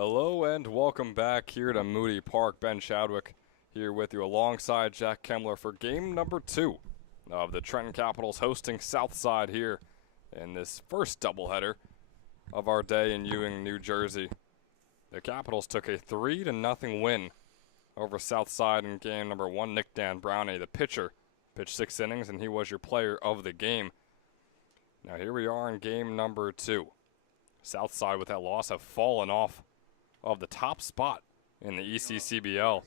Hello and welcome back here to Moody Park. Ben Chadwick here with you alongside Jack Kemmler for game number 2 of the Trenton Capitals hosting Southside here in this first doubleheader of our day in Ewing, New Jersey. The Capitals took a 3-0 win over Southside in game number 1. Nick Dan Brownie, the pitcher, pitched 6 innings and he was your player of the game. Now here we are in game number 2. Southside with that loss have fallen off of the top spot in the ECCBL.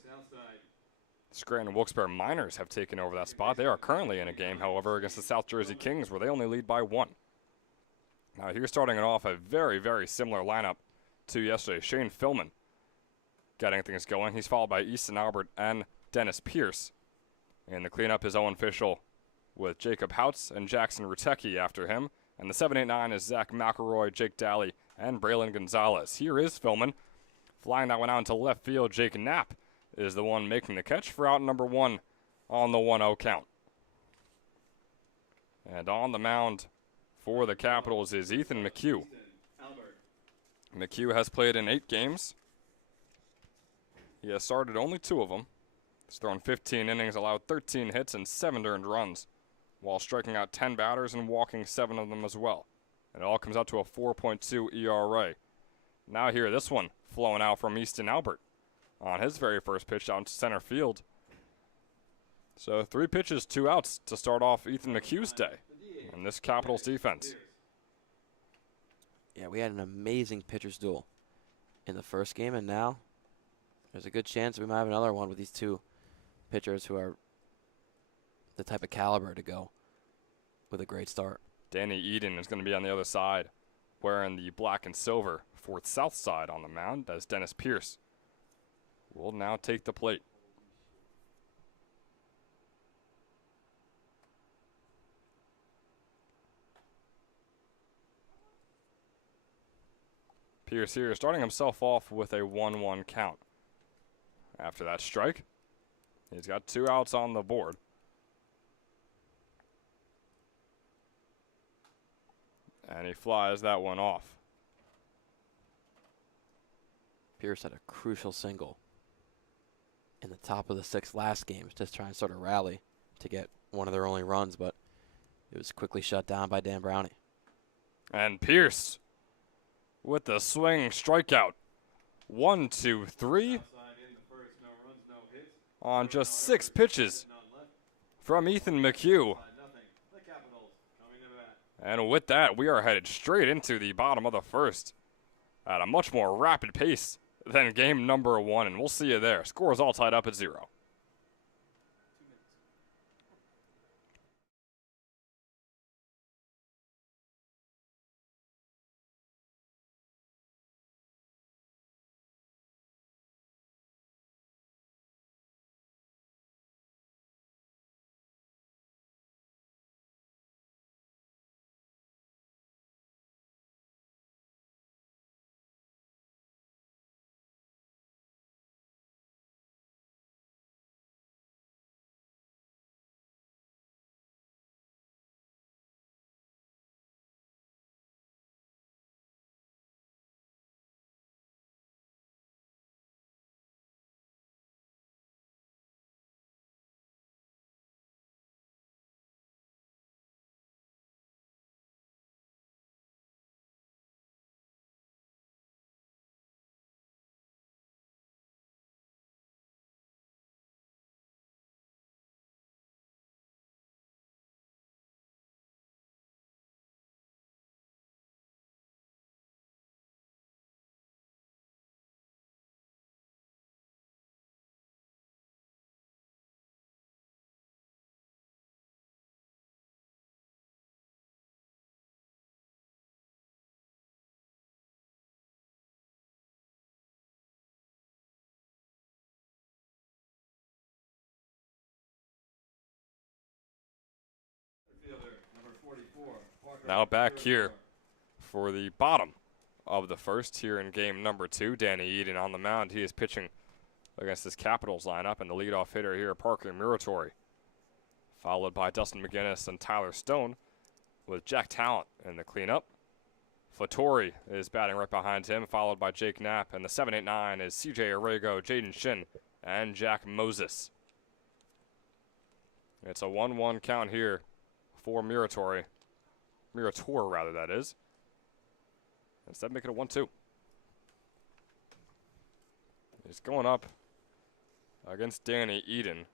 Scranton Wilkes-Barre Miners have taken over that spot. They are currently in a game, however, against the South Jersey Kings, where they only lead by 1. Now here starting it off, a very, very similar lineup to yesterday. Shane Philman getting things going. He's followed by Easton Albert and Dennis Pierce. And the cleanup is Owen Fischel with Jacob Houtz and Jackson Rutecki after him. And the 7-8-9 is Zach McElroy, Jake Daly, and Braylon Gonzalez. Here is Philman. Flying that one out into left field, Jake Knapp is the one making the catch for out number 1 on the 1-0 count. And on the mound for the Capitals is Ethan McHugh. McHugh has played in 8 games. He has started only 2 of them. He's thrown 15 innings, allowed 13 hits and 7 earned runs, while striking out 10 batters and walking 7 of them as well. And it all comes out to a 4.2 ERA. Now here, this one flowing out from Easton Albert on his very first pitch out into center field. So 3 pitches, 2 outs to start off Ethan McHugh's day in this Capitals defense. Yeah, we had an amazing pitcher's duel in the first game, and now there's a good chance we might have another one with these 2 pitchers who are the type of caliber to go with a great start. Danny Eden is going to be on the other side, wearing the black and silver for Southside on the mound, as Dennis Pierce will now take the plate. Pierce here starting himself off with a 1-1 count. After that strike, he's got 2 outs on the board. And he flies that one off. Pierce had a crucial single in the top of the 6th last game, just trying to sort of rally to get one of their only runs, but it was quickly shut down by Dan Brownie. And Pierce with the swing strikeout. 1, 2, 3 on just 6 pitches from Ethan McHugh. And with that, we are headed straight into the bottom of the first at a much more rapid pace than game number 1, and we'll see you there. Score is all tied up at 0. Now back here for the bottom of the first here in game number 2. Danny Eden on the mound. He is pitching against this Capitals lineup, and the leadoff hitter here, Parker Muratori, followed by Dustin McGinnis and Tyler Stone, with Jack Talent in the cleanup. Fattori is batting right behind him, followed by Jake Knapp. And the 7-8-9 is CJ Arrego, Jaden Shin, and Jack Moses. It's a 1-1 count here for Murator, rather, that is. Instead, make it a 1-2. He's going up against Danny Eden,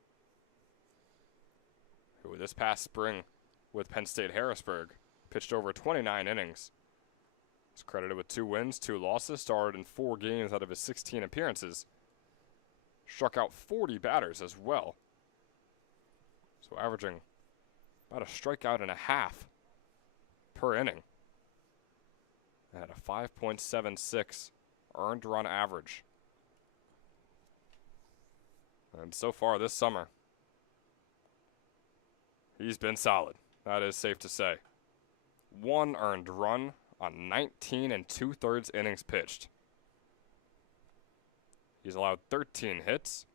who this past spring with Penn State Harrisburg pitched over 29 innings. He's credited with 2 wins, 2 losses, started in 4 games out of his 16 appearances. Struck out 40 batters as well. So averaging about a strikeout and a half per inning. At a 5.76 earned run average. And so far this summer, he's been solid. That is safe to say. 1 earned run on 19 2/3 innings pitched. He's allowed 13 hits,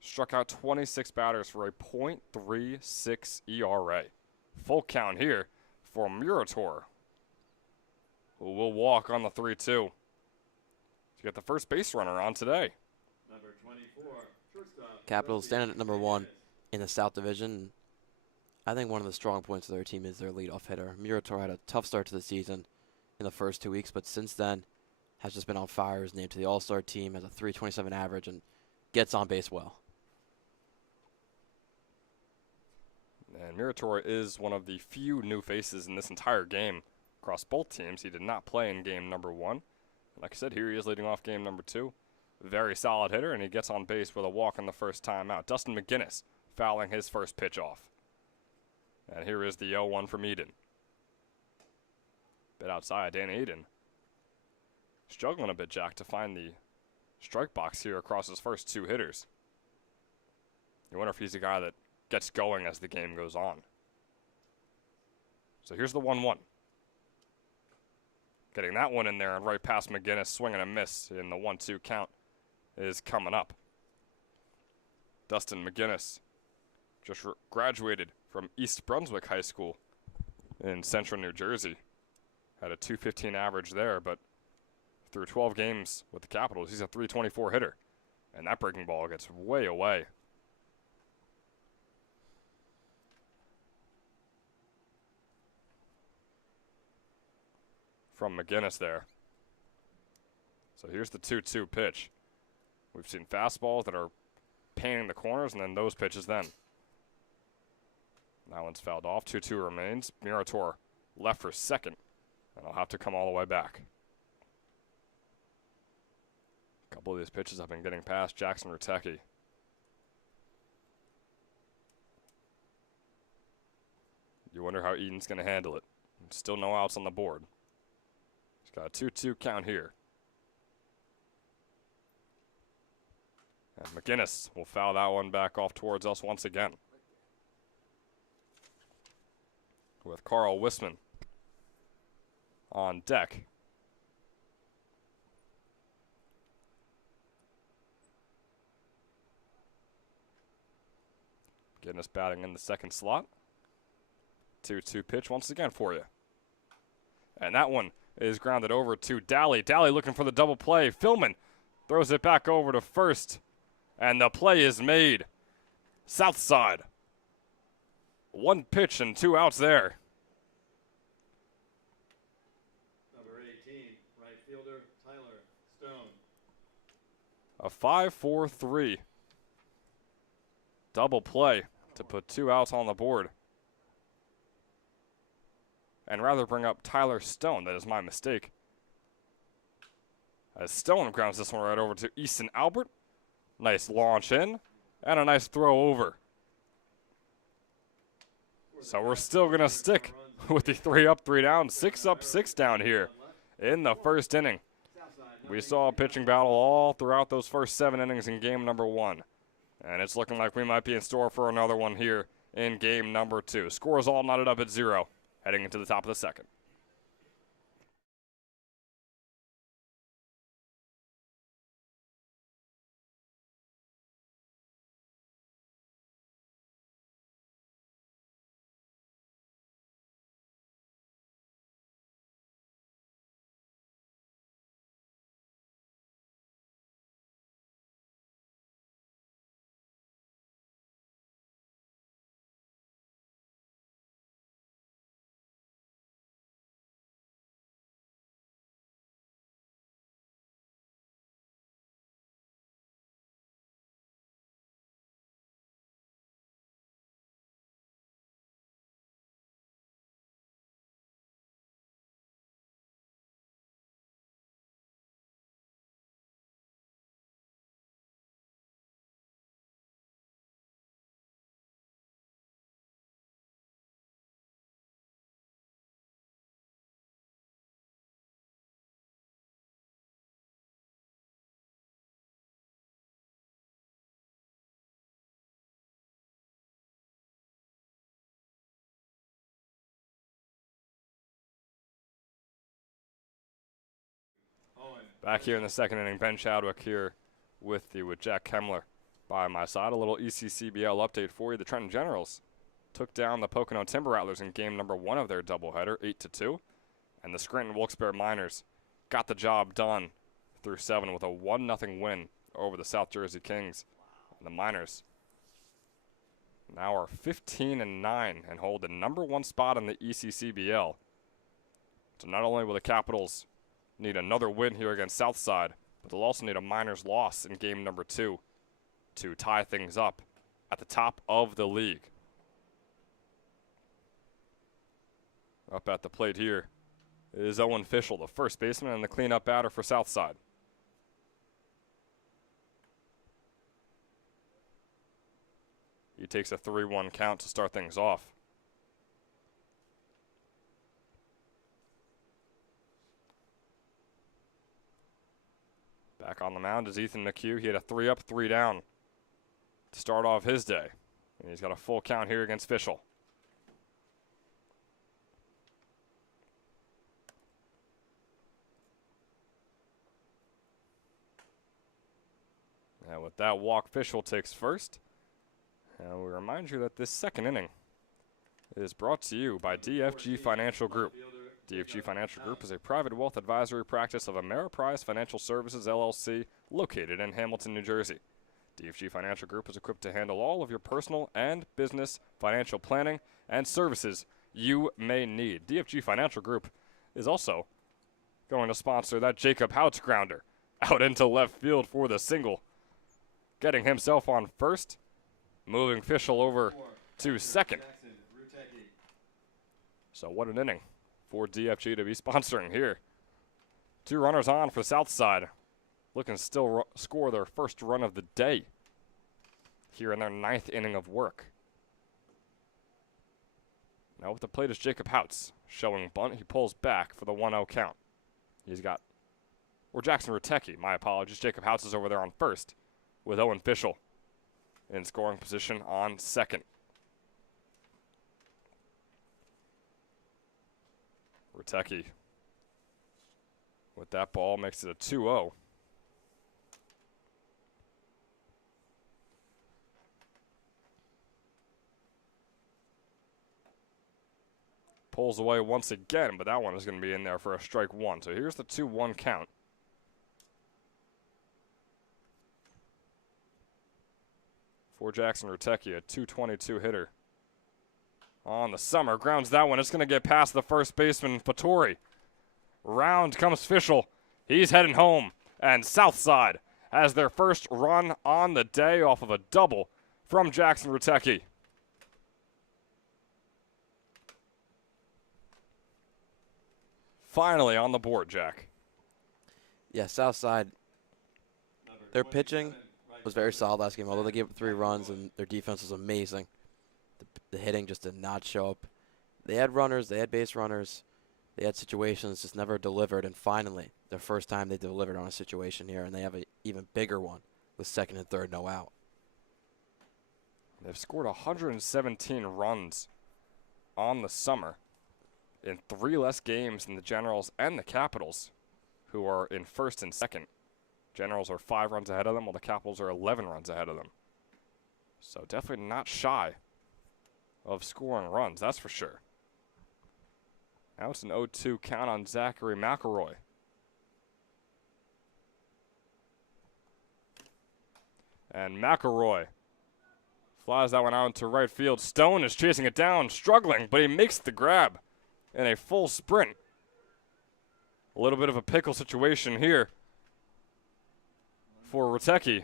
struck out 26 batters for a .36 ERA. Full count here for Murator, who will walk on the 3-2 to get the first base runner on today. Number 24, shortstop. Capitals standing at number 1 in the South Division. I think one of the strong points of their team is their leadoff hitter. Murator had a tough start to the season in the first 2 weeks, but since then has just been on fire. Is named to the All-Star team, has a .327 average, and gets on base well. And Murator is one of the few new faces in this entire game across both teams. He did not play in game number 1. Like I said, here he is leading off game number 2. Very solid hitter, and he gets on base with a walk on the first time out. Dustin McGinnis fouling his first pitch off. And here is the 0-1 from Eden. Bit outside, Danny Eden. Struggling a bit, Jack, to find the strike box here across his first 2 hitters. You wonder if he's a guy that gets going as the game goes on. So here's the 1-1. Getting that one in there and right past McGinnis, swing and a miss in the 1-2 count is coming up. Dustin McGinnis just graduated from East Brunswick High School in central New Jersey. Had a .215 average there, but through 12 games with the Capitals, he's a .324 hitter. And that breaking ball gets way away. From McGinnis there. So here's the 2-2 pitch. We've seen fastballs that are painting the corners, and then those pitches then. That one's fouled off. 2-2 remains. Murator left for second, and I'll have to come all the way back. A couple of these pitches have been getting past Jackson Rutecki. You wonder how Eden's going to handle it. Still no outs on the board. He's got a 2-2 count here. And McGinnis will foul that one back off towards us once again. With Carl Wisman on deck. Getting us batting in the second slot. 2-2 pitch once again for you. And that one is grounded over to Daly. Daly looking for the double play. Philman throws it back over to first. And the play is made. Southside. 1 pitch and 2 outs there. Number 18, right fielder, Tyler Stone. A 5-4-3 double play to put 2 outs on the board. And rather bring up Tyler Stone. That is my mistake. As Stone grounds this one right over to Easton Albert. Nice launch in and a nice throw over. So we're still going to stick with the 3 up, 3 down, 6 up, 6 down here in the first inning. We saw a pitching battle all throughout those first 7 innings in game number 1. And it's looking like we might be in store for another one here in game number 2. Scores all knotted up at 0 heading into the top of the second. Owen. Back here in the second inning, Ben Chadwick here with you with Jack Kemmler by my side. A little ECCBL update for you. The Trenton Generals took down the Pocono Timber Rattlers in game number 1 of their doubleheader, 8-2. And the Scranton Wilkes-Barre Miners got the job done through 7 with a 1-0 win over the South Jersey Kings. And the Miners now are 15-9 and hold the number 1 spot in the ECCBL. So not only will the Capitals need another win here against Southside, but they'll also need a Miners loss in game number 2 to tie things up at the top of the league. Up at the plate here is Owen Fischel, the first baseman and the cleanup batter for Southside. He takes a 3-1 count to start things off. Back on the mound is Ethan McHugh. He had a 3-up, 3-down to start off his day. And he's got a full count here against Fischel. And with that walk, Fischel takes first. And we remind you that this second inning is brought to you by DFG Financial Group. DFG Financial Group is a private wealth advisory practice of Ameriprise Financial Services, LLC, located in Hamilton, New Jersey. DFG Financial Group is equipped to handle all of your personal and business financial planning and services you may need. DFG Financial Group is also going to sponsor that Jacob Houts grounder out into left field for the single, getting himself on first, moving Fischel over to second. So what an inning for DFG to be sponsoring here. 2 runners on for Southside, looking to still score their first run of the day here in their 9th inning of work. Now with the plate is Jacob Houts, showing bunt. He pulls back for the 1-0 count. Jackson Rutecki, my apologies. Jacob Houts is over there on first with Owen Fischel in scoring position on second. Rutecki with that ball makes it a 2-0. Pulls away once again, but that one is going to be in there for a strike 1. So here's the 2-1 count. For Jackson Rutecki, a .222 hitter on the summer. Grounds that one. It's going to get past the first baseman, Fattori. Round comes Fischel. He's heading home. And Southside has their first run on the day off of a double from Jackson Rutecki. Finally on the board, Jack. Yeah, Southside, their pitching was very solid last game, although they gave up 3 runs and their defense was amazing. The hitting just did not show up. They had runners, they had base runners, they had situations, just never delivered, and finally, the first time they delivered on a situation here, and they have an even bigger one with second and third no out. They've scored 117 runs on the summer in 3 less games than the Generals and the Capitals, who are in first and second. Generals are 5 runs ahead of them, while the Capitals are 11 runs ahead of them. So definitely not shy of scoring runs, that's for sure. Now it's an 0-2 count on Zachary McElroy. And McElroy flies that one out into right field. Stone is chasing it down, struggling, but he makes the grab in a full sprint. A little bit of a pickle situation here for Rutecki.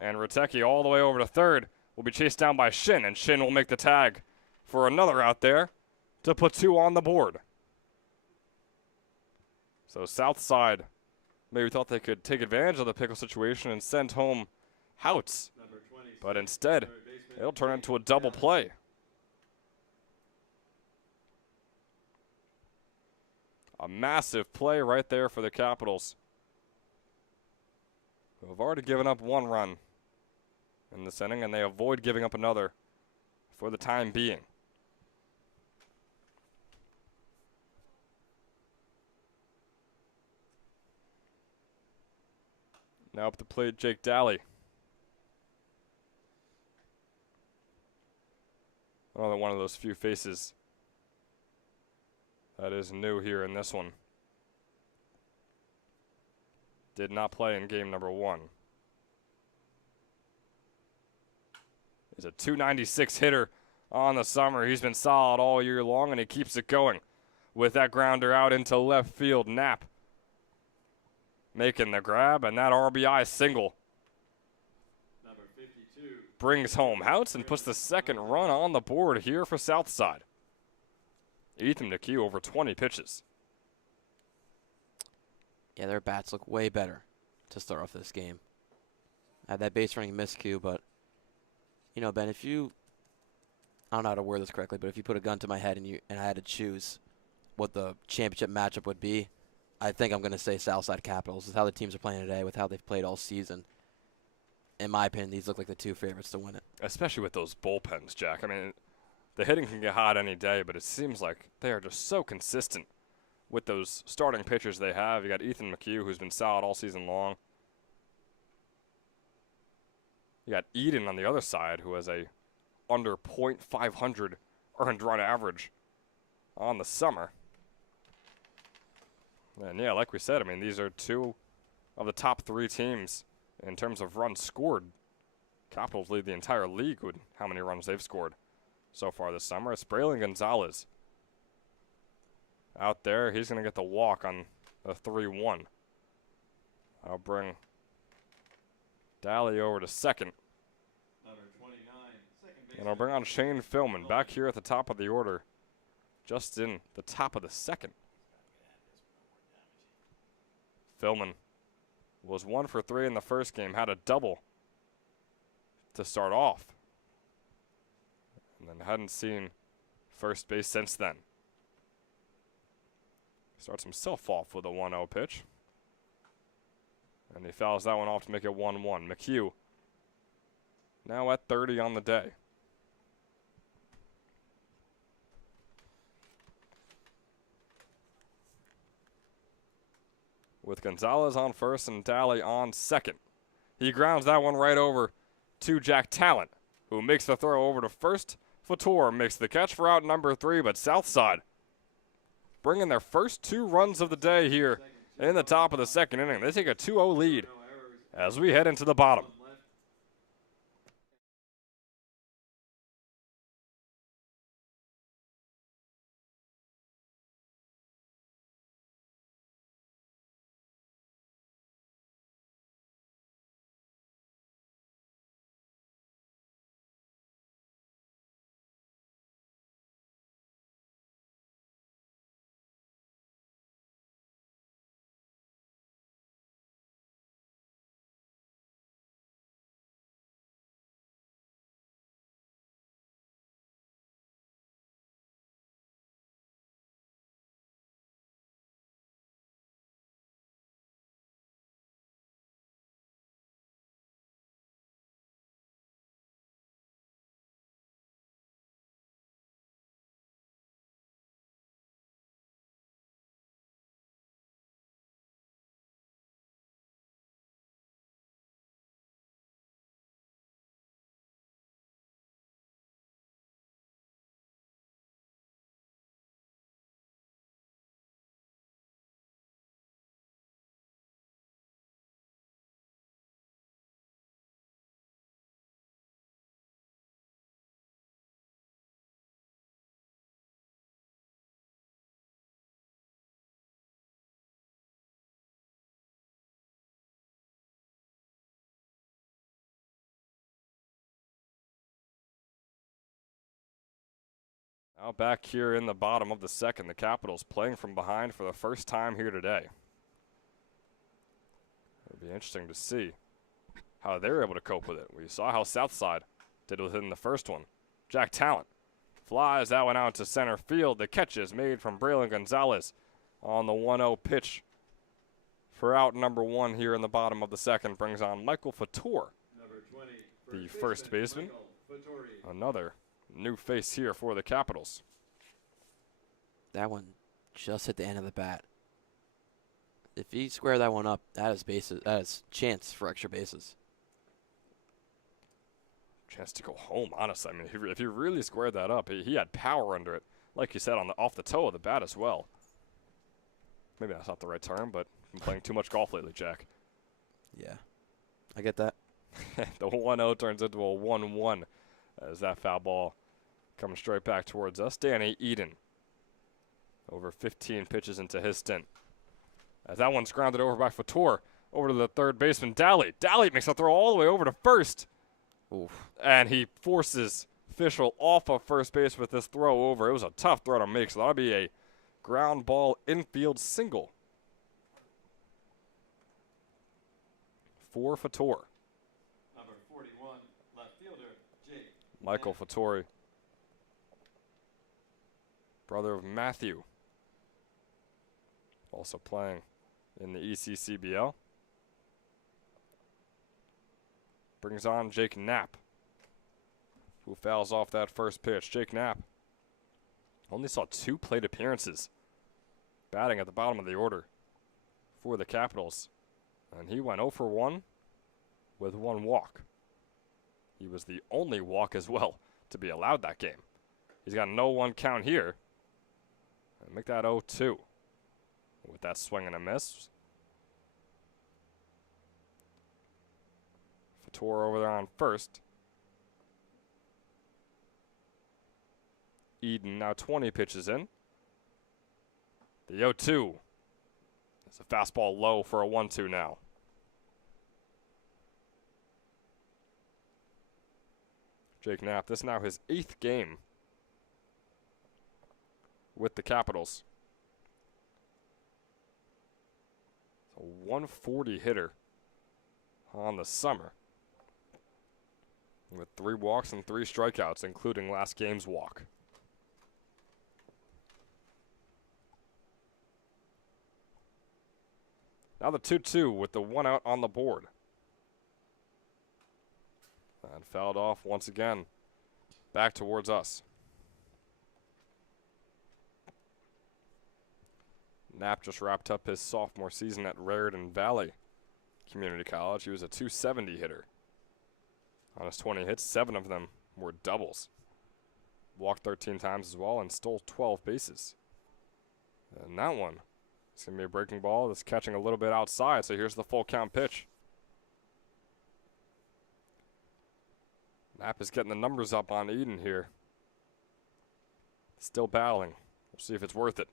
And Rutecki all the way over to third will be chased down by Shin, and Shin will make the tag for another out there to put 2 on the board. So Southside maybe thought they could take advantage of the pickle situation and send home Houts, but instead it'll turn into a double play. A massive play right there for the Capitals, who have already given up 1 run in this inning, and they avoid giving up another for the time being. Now up to plate, Jake Daly. Another one of those few faces that is new here in this one. Did not play in game number 1. He's a .296 hitter on the summer. He's been solid all year long, and he keeps it going with that grounder out into left field. Knapp making the grab, and that RBI single Number 52. brings home outs and puts the second run on the board here for Southside. Ethan McHugh over 20 pitches. Yeah, their bats look way better to start off this game. I had that base running miscue, but, you know, Ben, if you, I don't know how to word this correctly, but if you put a gun to my head and I had to choose what the championship matchup would be, I think I'm going to say Southside Capitals. This is how the teams are playing today, with how they've played all season. In my opinion, these look like the two favorites to win it. Especially with those bullpens, Jack. I mean, the hitting can get hot any day, but it seems like they are just so consistent with those starting pitchers they have. You got Ethan McHugh, who's been solid all season long. You got Eden on the other side, who has a under .500 earned run average on the summer. And yeah, like we said, I mean, these are two of the top 3 teams in terms of runs scored. Capitals lead the entire league with how many runs they've scored so far this summer. It's Braylon Gonzalez out there. He's going to get the walk on the 3-1. I'll bring Daly over to second. Number 29. Second And I'll bring on Shane Philman back here at the top of the order, just in the top of the second. Philman was 1 for 3 in the first game, had a double to start off, and then hadn't seen first base since then. Starts himself off with a 1-0 pitch, and he fouls that one off to make it 1-1. McHugh now at 30 on the day. With Gonzalez on first and Daly on second. He grounds that one right over to Jack Talent, who makes the throw over to first. Fatour makes the catch for out number 3, but Southside bringing their first 2 runs of the day here in the top of the second inning. They take a 2-0 lead as we head into the bottom. Now back here in the bottom of the second, the Capitals playing from behind for the first time here today. It'll be interesting to see how they're able to cope with it. We saw how Southside did within the first one. Jack Talent flies that one out to center field. The catch is made from Braylon Gonzalez on the 1-0 pitch for out number 1 here in the bottom of the second. Brings on Michael Fatour, Number 20. the first baseman. Another new face here for the Capitals. That one just hit the end of the bat. if he square that one up, that is bases. That is chance for extra bases. Chance to go home, honestly. I mean, if he really squared that up, he had power under it. Like you said, off the toe of the bat as well. Maybe that's not the right term, but I'm playing too much golf lately, Jack. Yeah, I get that. The 1-0 turns into a 1-1 as that foul ball coming straight back towards us. Danny Eden, over 15 pitches into his stint. As that one's grounded over by Fator, over to the third baseman, Dally. Dally makes a throw all the way over to first. Oof. And he forces Fischel off of first base with this throw over. It was a tough throw to make, so that'll be a ground ball infield single for Fator. Number 41, left fielder, Jake. Michael Fattori, brother of Matthew, also playing in the ECCBL. Brings on Jake Knapp, who fouls off that first pitch. Jake Knapp only saw 2 plate appearances, batting at the bottom of the order for the Capitals. And he went 0 for 1 with 1 walk. He was the only walk as well to be allowed that game. He's got no 1 count here. And make that 0-2 with that swing and a miss. Fator over there on first. Eden now 20 pitches in. The 0-2. It's a fastball low for a 1-2 now. Jake Knapp, this is now his 8th game with the Capitals. A 140 hitter on the summer, with 3 walks and 3 strikeouts, including last game's walk. Now the 2-2 with the 1 out on the board. And fouled off once again. Back towards us. Knapp just wrapped up his sophomore season at Raritan Valley Community College. He was a .270 hitter. On his 20 hits, 7 of them were doubles. Walked 13 times as well and stole 12 bases. And that one, it's going to be a breaking ball that's catching a little bit outside, so here's the full count pitch. Knapp is getting the numbers up on Eden here. Still battling. We'll see if it's worth it.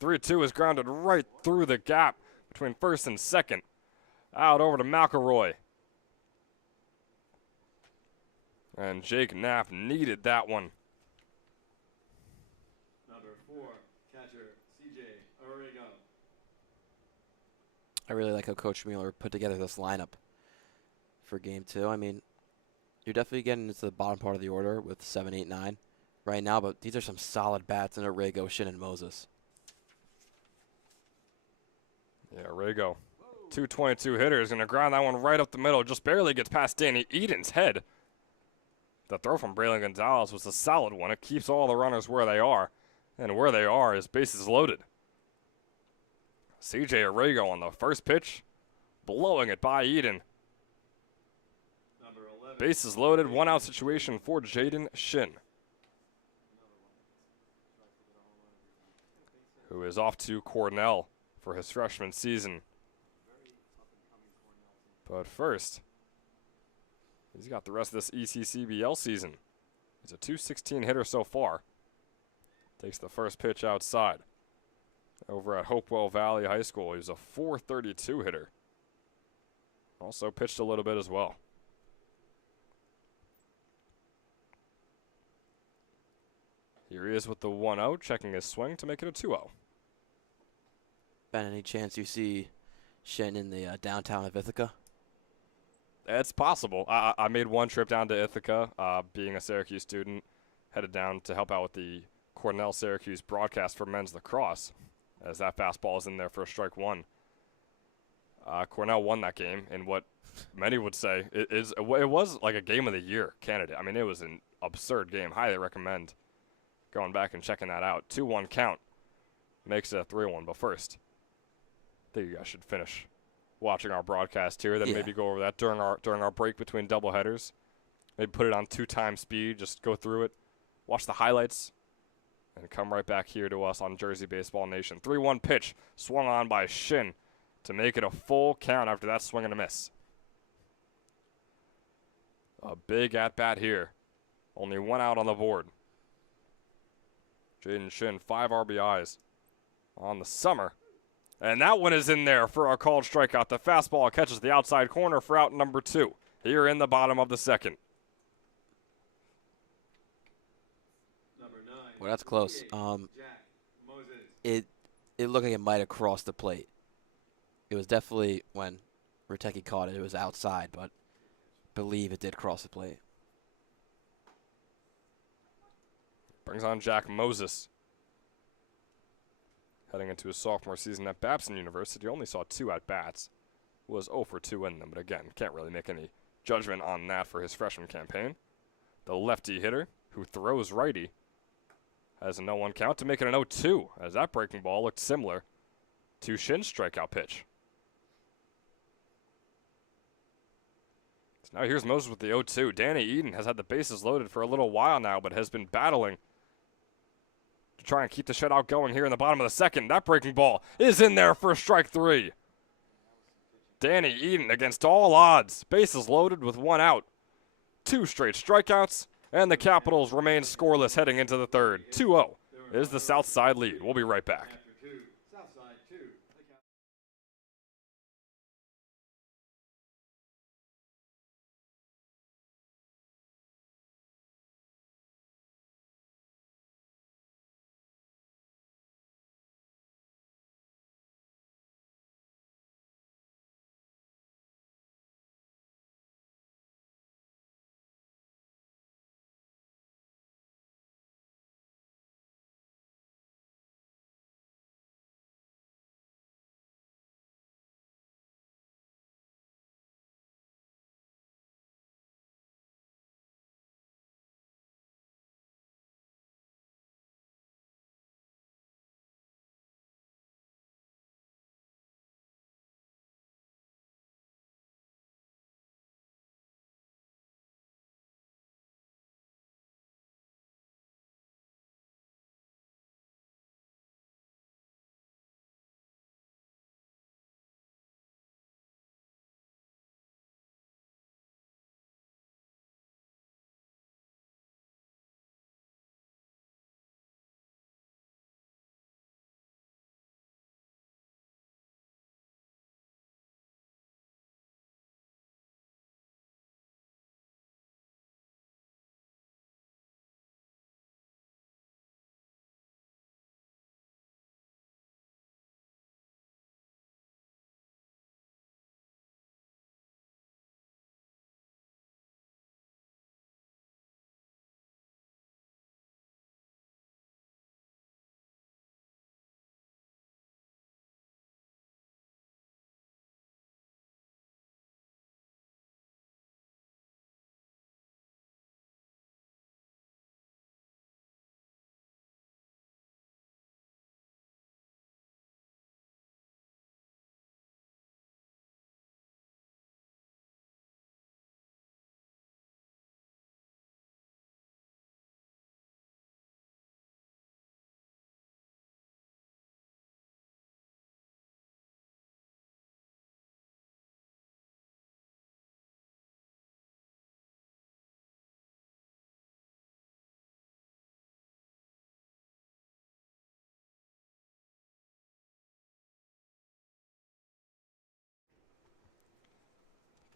3-2 is grounded right through the gap between first and second. Out over to McElroy. And Jake Knapp needed that one. Number 4, catcher, CJ Arrigo. I really like how Coach Mueller put together this lineup for game 2. I mean, you're definitely getting into the bottom part of the order with 7, 8, 9 right now, but these are some solid bats in Arrigo, Shin, and Moses. Yeah, Arrigo, 222 hitter, is going to ground that one right up the middle. Just barely gets past Danny Eden's head. The throw from Braylon Gonzalez was a solid one. It keeps all the runners where they are. And where they are is bases loaded. CJ Arrigo on the first pitch, blowing it by Eden. Number 11. Bases loaded, 1 out situation for Jaden Shin, who is off to Cornell for his freshman season. But first, he's got the rest of this ECCBL season. He's a .216 hitter so far. Takes the first pitch outside. Over at Hopewell Valley High School, he was a .432 hitter. Also pitched a little bit as well. Here he is with the 1-0, checking his swing to make it a 2-0. Ben, any chance you see Shin in the downtown of Ithaca? It's possible. I made one trip down to Ithaca, being a Syracuse student, headed down to help out with the Cornell-Syracuse broadcast for men's lacrosse, as that fastball is in there for strike 1. Cornell won that game in what many would say it was like a game of the year candidate. I mean, it was an absurd game. Highly recommend going back and checking that out. 2-1 count makes it a 3-1. But first, think you guys should finish watching our broadcast here, then Yeah. maybe go over that during our break between doubleheaders. Maybe put it on 2x speed, just go through it, watch the highlights, and come right back here to us on Jersey Baseball Nation. 3-1 pitch swung on by Shin to make it a full count after that swing and a miss. A big at-bat here. Only one out on the board. Jaden Shin, 5 RBIs on the summer. And that one is in there for a called strikeout. The fastball catches the outside corner for out number 2 here in the bottom of the second. Number 9. Well, that's close. Jack Moses. It looked like it might have crossed the plate. It was definitely, when Riteki caught it, it was outside, but I believe it did cross the plate. Brings on Jack Moses. Heading into his sophomore season at Babson University, only saw 2 at-bats. Was 0 for 2 in them, but again, can't really make any judgment on that for his freshman campaign. The lefty hitter, who throws righty, has a no-1 count to make it an 0-2, as that breaking ball looked similar to Shin's strikeout pitch. So now here's Moses with the 0-2. Danny Eden has had the bases loaded for a little while now, but has been battling to try and keep the shutout going here in the bottom of the second. That breaking ball is in there for strike 3. Danny Eden against all odds. Bases loaded with 1 out. 2 straight strikeouts, and the Capitals remain scoreless heading into the third. 2-0 is the Southside lead. We'll be right back. After 2. Southside 2. The count.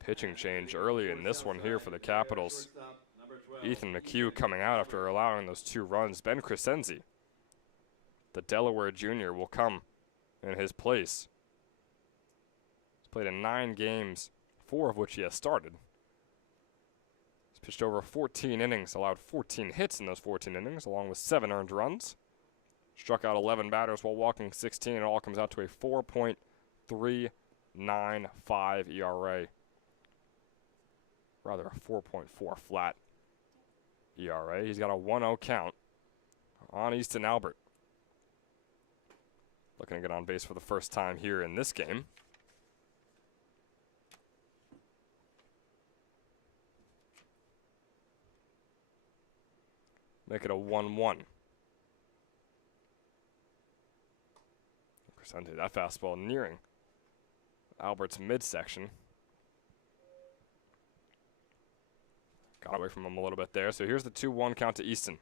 Pitching change early in this one here for the Capitals. Shortstop, number 12. Ethan McHugh coming out after allowing those 2 runs. Ben Crescenzi, the Delaware junior, will come in his place. He's played in 9 games, 4 of which he has started. He's pitched over 14 innings, allowed 14 hits in those 14 innings, along with 7 earned runs. Struck out 11 batters while walking 16. It all comes out to a 4.395 ERA. Rather a 4.4 flat ERA. He's got a 1-0 count on Easton Albert. looking to get on base for the first time here in this game. Make it a 1-1. Crescenti, that fastball nearing Albert's midsection. Got away from him a little bit there. So here's the 2-1 count to Easton.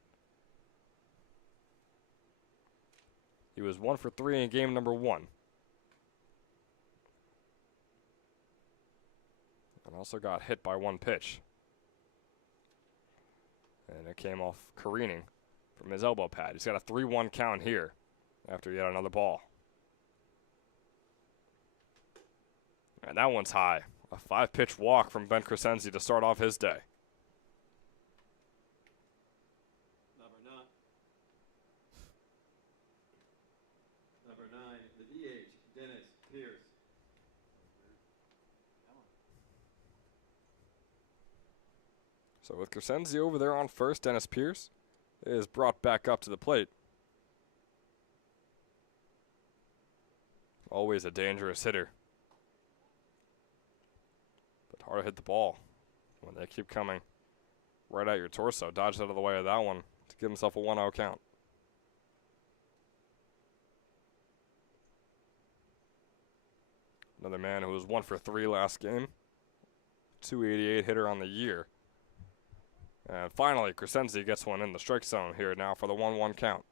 He was 1 for 3 in game number 1. And also got hit by 1 pitch. And it came off careening from his elbow pad. He's got a 3-1 count here after he had another ball. And that one's high. A 5-pitch walk from Ben Crescenzi to start off his day. Number 9, the DH, Dennis Pierce. So with Crescenzi over there on first, Dennis Pierce is brought back up to the plate. Always a dangerous hitter. But hard to hit the ball when they keep coming right at your torso. Dodged out of the way of that one to give himself a 1-0 count. Another man who was 1 for 3 last game. 288 hitter on the year. And finally, Crescenzi gets one in the strike zone here now for the 1-1 count.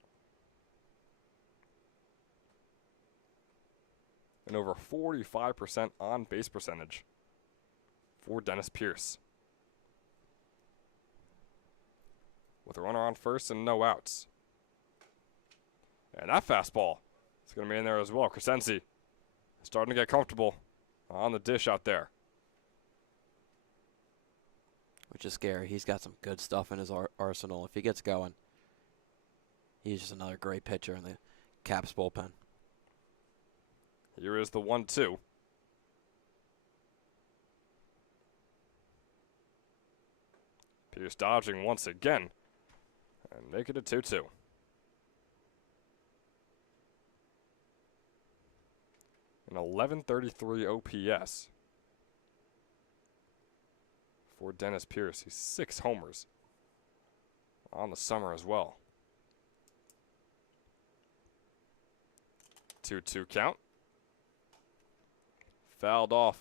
And over 45% on base percentage for Dennis Pierce. With a runner on first and no outs. And that fastball is going to be in there as well. Crescenzi starting to get comfortable on the dish out there. Which is scary. He's got some good stuff in his arsenal. If he gets going, he's just another great pitcher in the Caps bullpen. Here is the 1-2. Pierce dodging once again. And make it a 2-2. An 1133 OPS for Dennis Pierce. He's 6 homers on the summer as well. 2-2 count. Fouled off.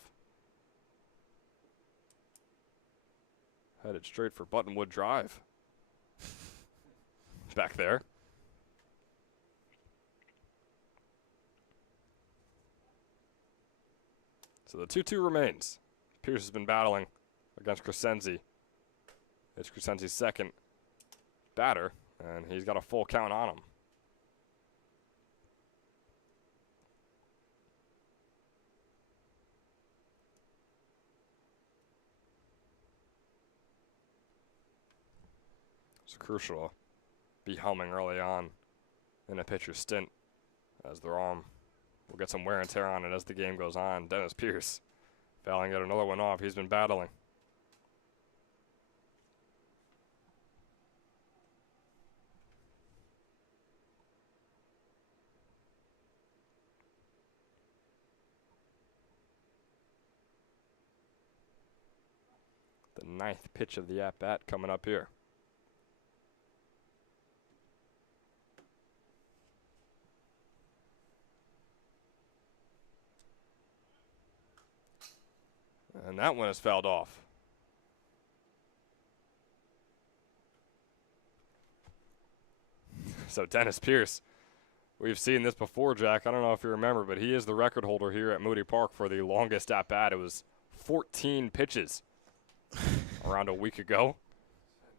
Headed straight for Buttonwood Drive. Back there. So the 2-2 remains. Pierce has been battling against Crescenzi. It's Crescenzi's second batter, and he's got a full count on him. It's crucial to be helming early on in a pitcher's stint, as their arm will get some wear and tear on it as the game goes on. Dennis Pierce fouling yet another one off. He's been battling. The 9th pitch of the at-bat coming up here. And that one is fouled off. So Dennis Pierce, we've seen this before, Jack. I don't know if you remember, but he is the record holder here at Moody Park for the longest at-bat. It was 14 pitches around a week ago.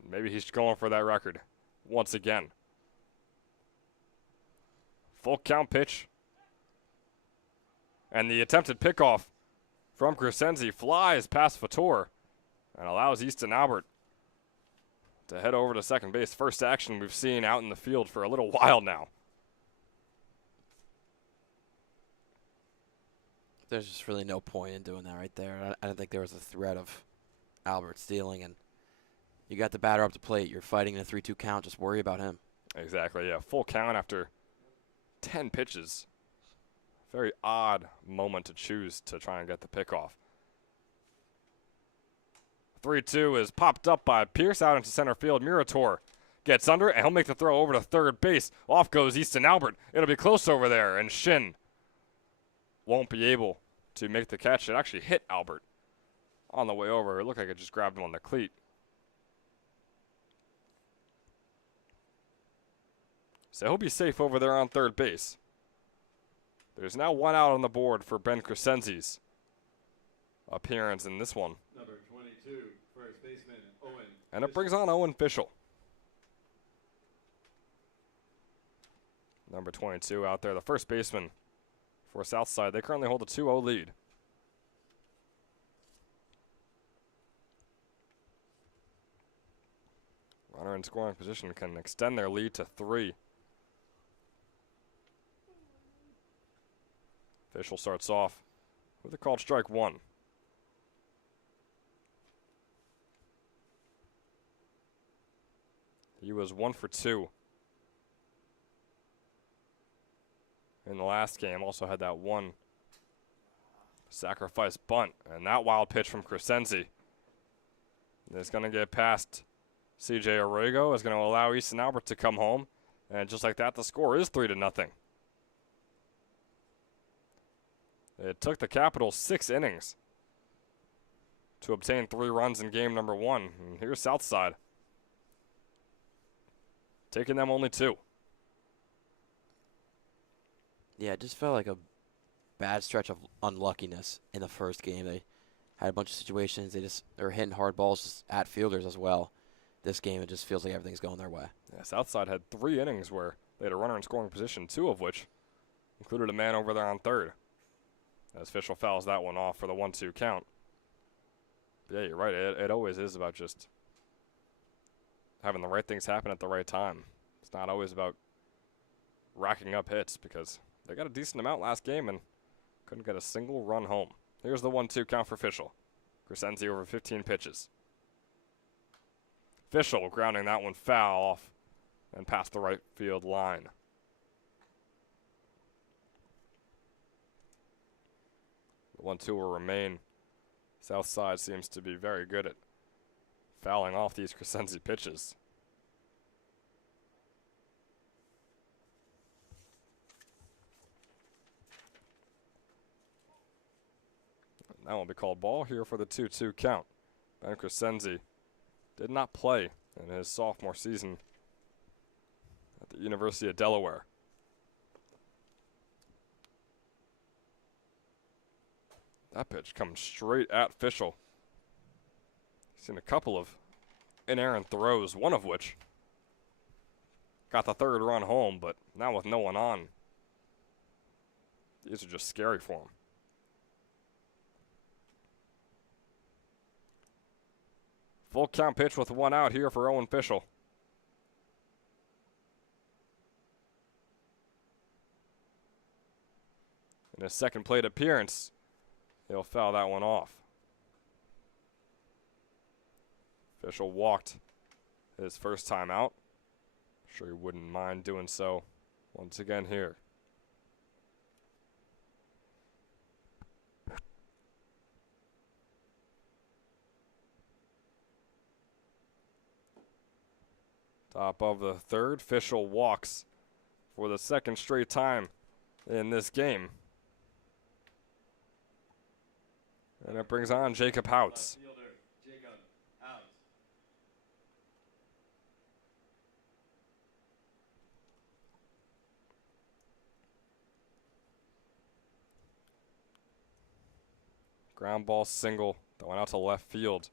Maybe he's going for that record once again. Full count pitch. And the attempted pickoff from Crescenzi flies past Fator and allows Easton Albert to head over to second base. First action we've seen out in the field for a little while now. There's just really no point in doing that right there. I don't think there was a threat of Albert stealing, and you got the batter up the plate. You're fighting in a 3-2 count. Just worry about him. Exactly, yeah. Full count after 10 pitches Very odd moment to choose to try and get the pick off. 3-2 is popped up by Pierce out into center field. Murator gets under, and he'll make the throw over to third base. Off goes Easton Albert. It'll be close over there, and Shin won't be able to make the catch. It actually hit Albert on the way over. It looked like it just grabbed him on the cleat. So he'll be safe over there on third base. There's now one out on the board for Ben Crescenzi's appearance in this one. Number 22, first baseman, Owen. And it brings on Owen Fischel. Number 22 out there, the first baseman for Southside. They currently hold a 2-0 lead. Runner in scoring position can extend their lead to 3. Fischel starts off with a called strike 1. He was 1 for 2 in the last game. Also had that one sacrifice bunt. And that wild pitch from Crescenzi is going to get past C.J. Orrego. Is going to allow Easton Albert to come home. And just like that, the score is 3-0. It took the Capitals 6 innings to obtain 3 runs in game number 1. And here's Southside, taking them only 2. Yeah, it just felt like a bad stretch of unluckiness in the first game. They had a bunch of situations. They were hitting hard balls just at fielders as well. This game, it just feels like everything's going their way. Yeah, Southside had 3 innings where they had a runner in scoring position, 2 of which included a man over there on third. As Fischel fouls that one off for the 1-2 count. But yeah, you're right. It always is about just having the right things happen at the right time. It's not always about racking up hits, because they got a decent amount last game and couldn't get a single run home. Here's the 1-2 count for Fischel. Crescenzi over 15 pitches. Fischel grounding that one foul off and past the right field line. The 1-2 will remain. Southside seems to be very good at fouling off these Crescenzi pitches. And that will be called ball here for the 2-2 count. Ben Crescenzi did not play in his sophomore season at the University of Delaware. That pitch comes straight at Fischel. Seen a couple of inerrant throws, one of which got the 3rd run home, but now with no one on, these are just scary for him. Full count pitch with 1 out here for Owen Fischel. In his second plate appearance, he'll foul that one off. Fischel walked his first time out. Sure he wouldn't mind doing so once again here. Top of the 3rd, Fischel walks for the 2nd straight time in this game. And it brings on Jacob Houts. Fielder, Jacob House. Ground ball single that went out to left field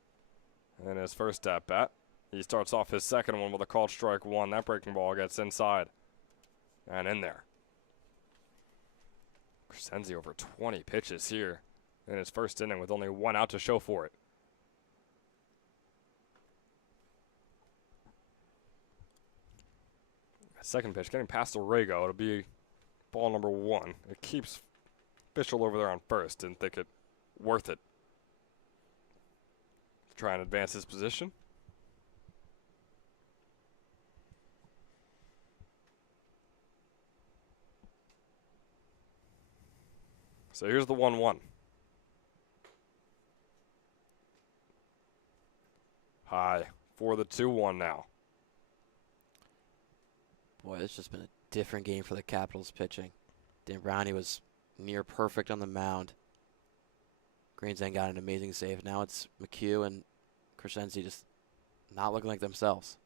in his first at bat. He starts off his second one with a called strike 1. That breaking ball gets inside and in there. Crescenzi over 20 pitches here in his first inning with only 1 out to show for it. Second pitch getting past Orrego. It'll be ball number 1. It keeps Fischel over there on first. Didn't think it worth it to try and advance his position. So here's the 1-1. High for the 2-1 now. Boy, it's just been a different game for the Capitals pitching. Dan Brownie was near perfect on the mound. Greensand got an amazing save. Now it's McHugh and Crescenzi just not looking like themselves.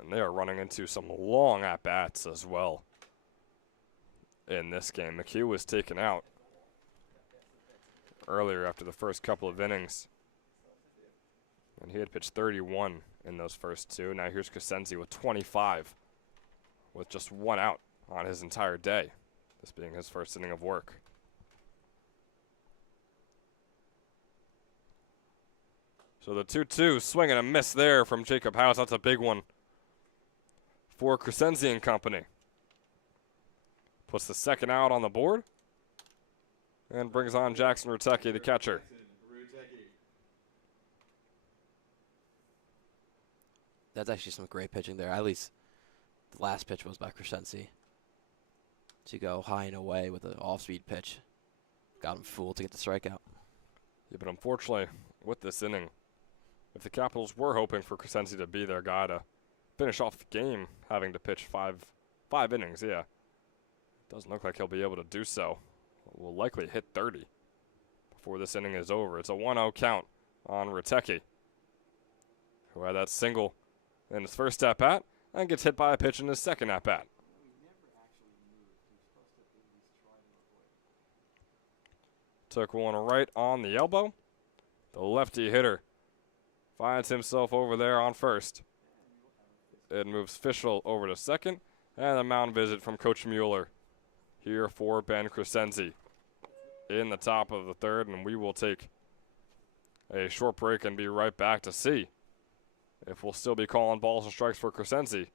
And they are running into some long at-bats as well in this game. McHugh was taken out earlier after the first couple of innings. And he had pitched 31 in those first two. Now here's Crescenzi with 25 with just one out on his entire day, this being his first inning of work. So the 2-2, swing and a miss there from Jacob House. That's a big one for Crescenzi and company. Puts the second out on the board and brings on Jackson Rutecki, the catcher. That's actually some great pitching there. At least the last pitch was by Crescenzi. To go high and away with an off-speed pitch. Got him fooled to get the strikeout. Yeah, but unfortunately, with this inning, if the Capitals were hoping for Crescenzi to be their guy to finish off the game, having to pitch five innings, yeah, doesn't look like he'll be able to do so. Will likely hit 30 before this inning is over. It's a 1-0 count on Rutecki, who had that single in his first at-bat and gets hit by a pitch in his second at-bat. Took one right on the elbow. The lefty hitter finds himself over there on first. It moves Fischel over to second, and a mound visit from Coach Mueller here for Ben Crescenzi in the top of the third, and we will take a short break and be right back to see if we'll still be calling balls and strikes for Crescenzi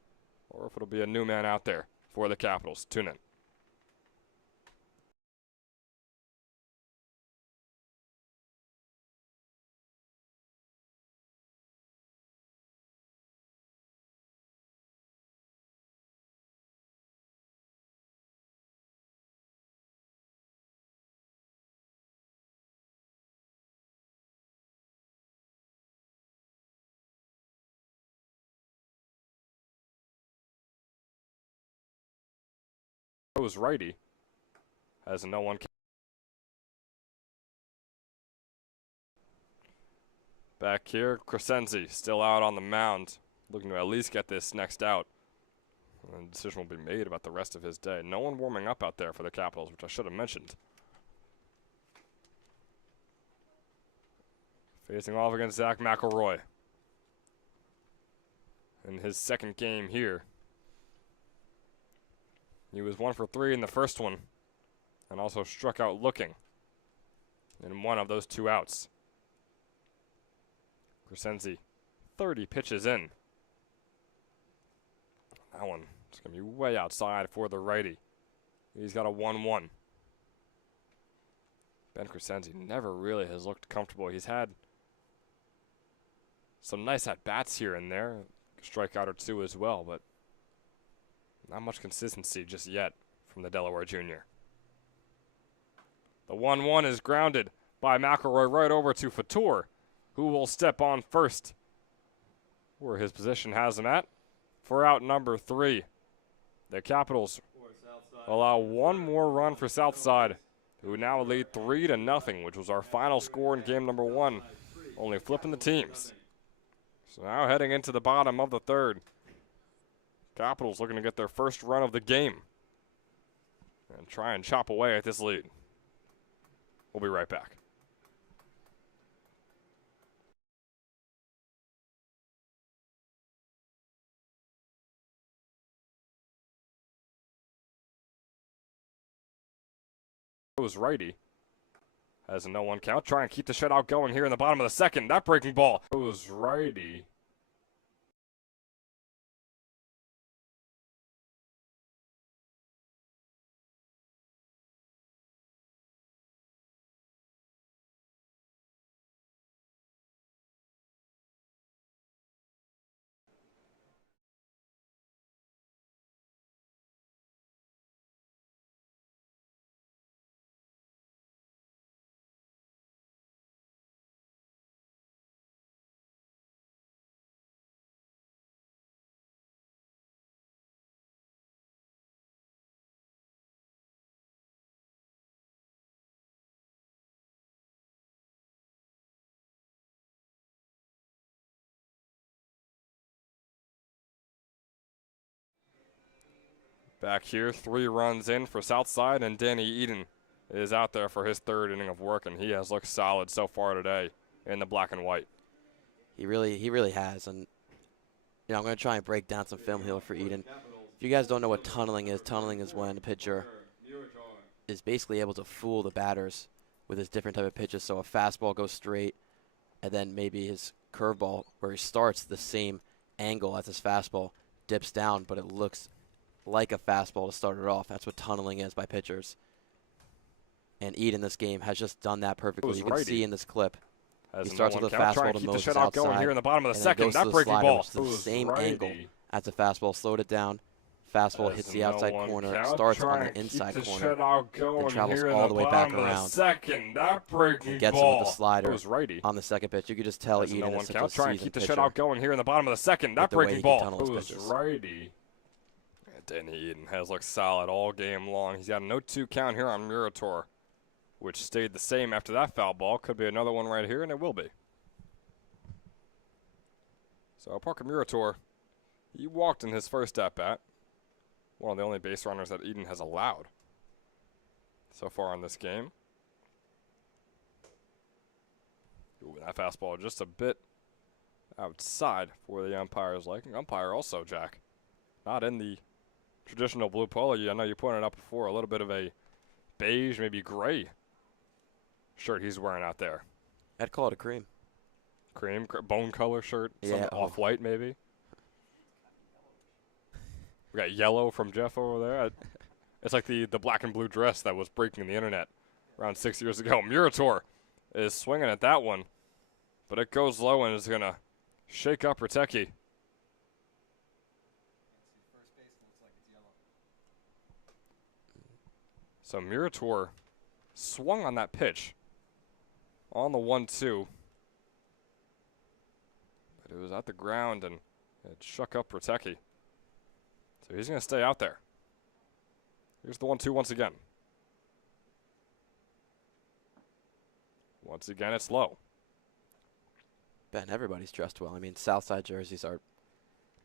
or if it'll be a new man out there for the Capitals. Tune in. Goes righty, has a no one. Back here, Crescenzi still out on the mound, looking to at least get this next out. And a decision will be made about the rest of his day. No one warming up out there for the Capitals, which I should have mentioned. Facing off against Zach McElroy in his second game here. He was 1 for 3 in the first one and also struck out looking in one of those two outs. Crescenzi, 30 pitches in. That one is going to be way outside for the righty. He's got a 1-1. Ben Crescenzi never really has looked comfortable. He's had some nice at-bats here and there, strikeout or two as well, but not much consistency just yet from the Delaware junior. The 1-1 is grounded by McElroy right over to Fatur, who will step on first, where his position has him at, for out number 3. The Capitals allow one more run for Southside, who now lead 3-0, which was our final score in game number 1, only flipping the teams. So now heading into the bottom of the third. Capitals looking to get their first run of the game and try and chop away at this lead. We'll be right back. Goes righty. Has a no one count. Try and keep the shutout going here in the bottom of the second. That breaking ball goes righty. back here. 3 runs in for Southside, and Danny Eden is out there for his 3rd inning of work, and he has looked solid so far today in the black and white. He really has. And you know, I'm going to try and break down some film here for Eden. If you guys don't know what tunneling is when the pitcher is basically able to fool the batters with his different type of pitches. So a fastball goes straight, and then maybe his curveball, where he starts the same angle as his fastball, dips down, but it looks like a fastball to start it off. That's what tunneling is by pitchers. And Eden, this game, has just done that perfectly. You can see in this clip. He starts with a fastball to Moses outside, going here in the bottom of the second. That breaking slider, ball. which is the same angle as the fastball. Slowed it down. Fastball hits the outside corner, starts on the inside corner, and travels all the way back around. And gets him with the slider on the second pitch. You could just tell Eden is such a try and seasoned keep the pitcher. shutout going here in the bottom of the second. That the way breaking he ball. can tunnel his pitches. Righty. Danny Eden has looked solid all game long. He's got a 0-2 count here on Murator, which stayed the same after that foul ball. Could be another one right here, and it will be. So Parker Murator, he walked in his first at-bat. One of the only base runners that Eden has allowed so far in this game. Ooh, that fastball just a bit outside for the umpire's liking. Umpire also, Jack, not in the traditional blue polo. I know you pointed out before, a little bit of a beige, maybe gray shirt he's wearing out there. I'd call it a cream. Cream, bone color shirt, Yeah, some off-white maybe. We got yellow from Jeff over there. It's like the black and blue dress that was breaking the internet around 6 years ago. Murator is swinging at that one, but it goes low and is going to shake up Riteki. So Murator swung on that pitch on the 1-2. But it was at the ground and it shook up Riteki. So he's going to stay out there. Here's the 1-2 once again. Once again, it's low. Ben, everybody's dressed well. I mean, Southside jerseys are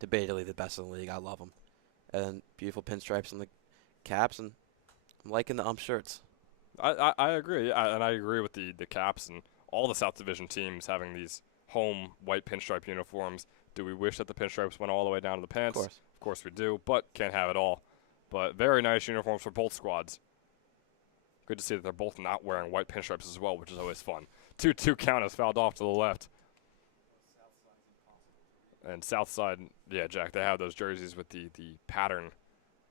debatably the best in the league. I love them. And beautiful pinstripes on the caps, and I'm liking the shirts. I agree, and I agree with the caps and all the South Division teams having these home white pinstripe uniforms. Do we wish that the pinstripes went all the way down to the pants? Of course we do, but can't have it all. But very nice uniforms for both squads. Good to see that they're both not wearing white pinstripes as well, which is always fun. 2-2 count is fouled off to the left. And Southside, yeah, Jack, they have those jerseys with the pattern.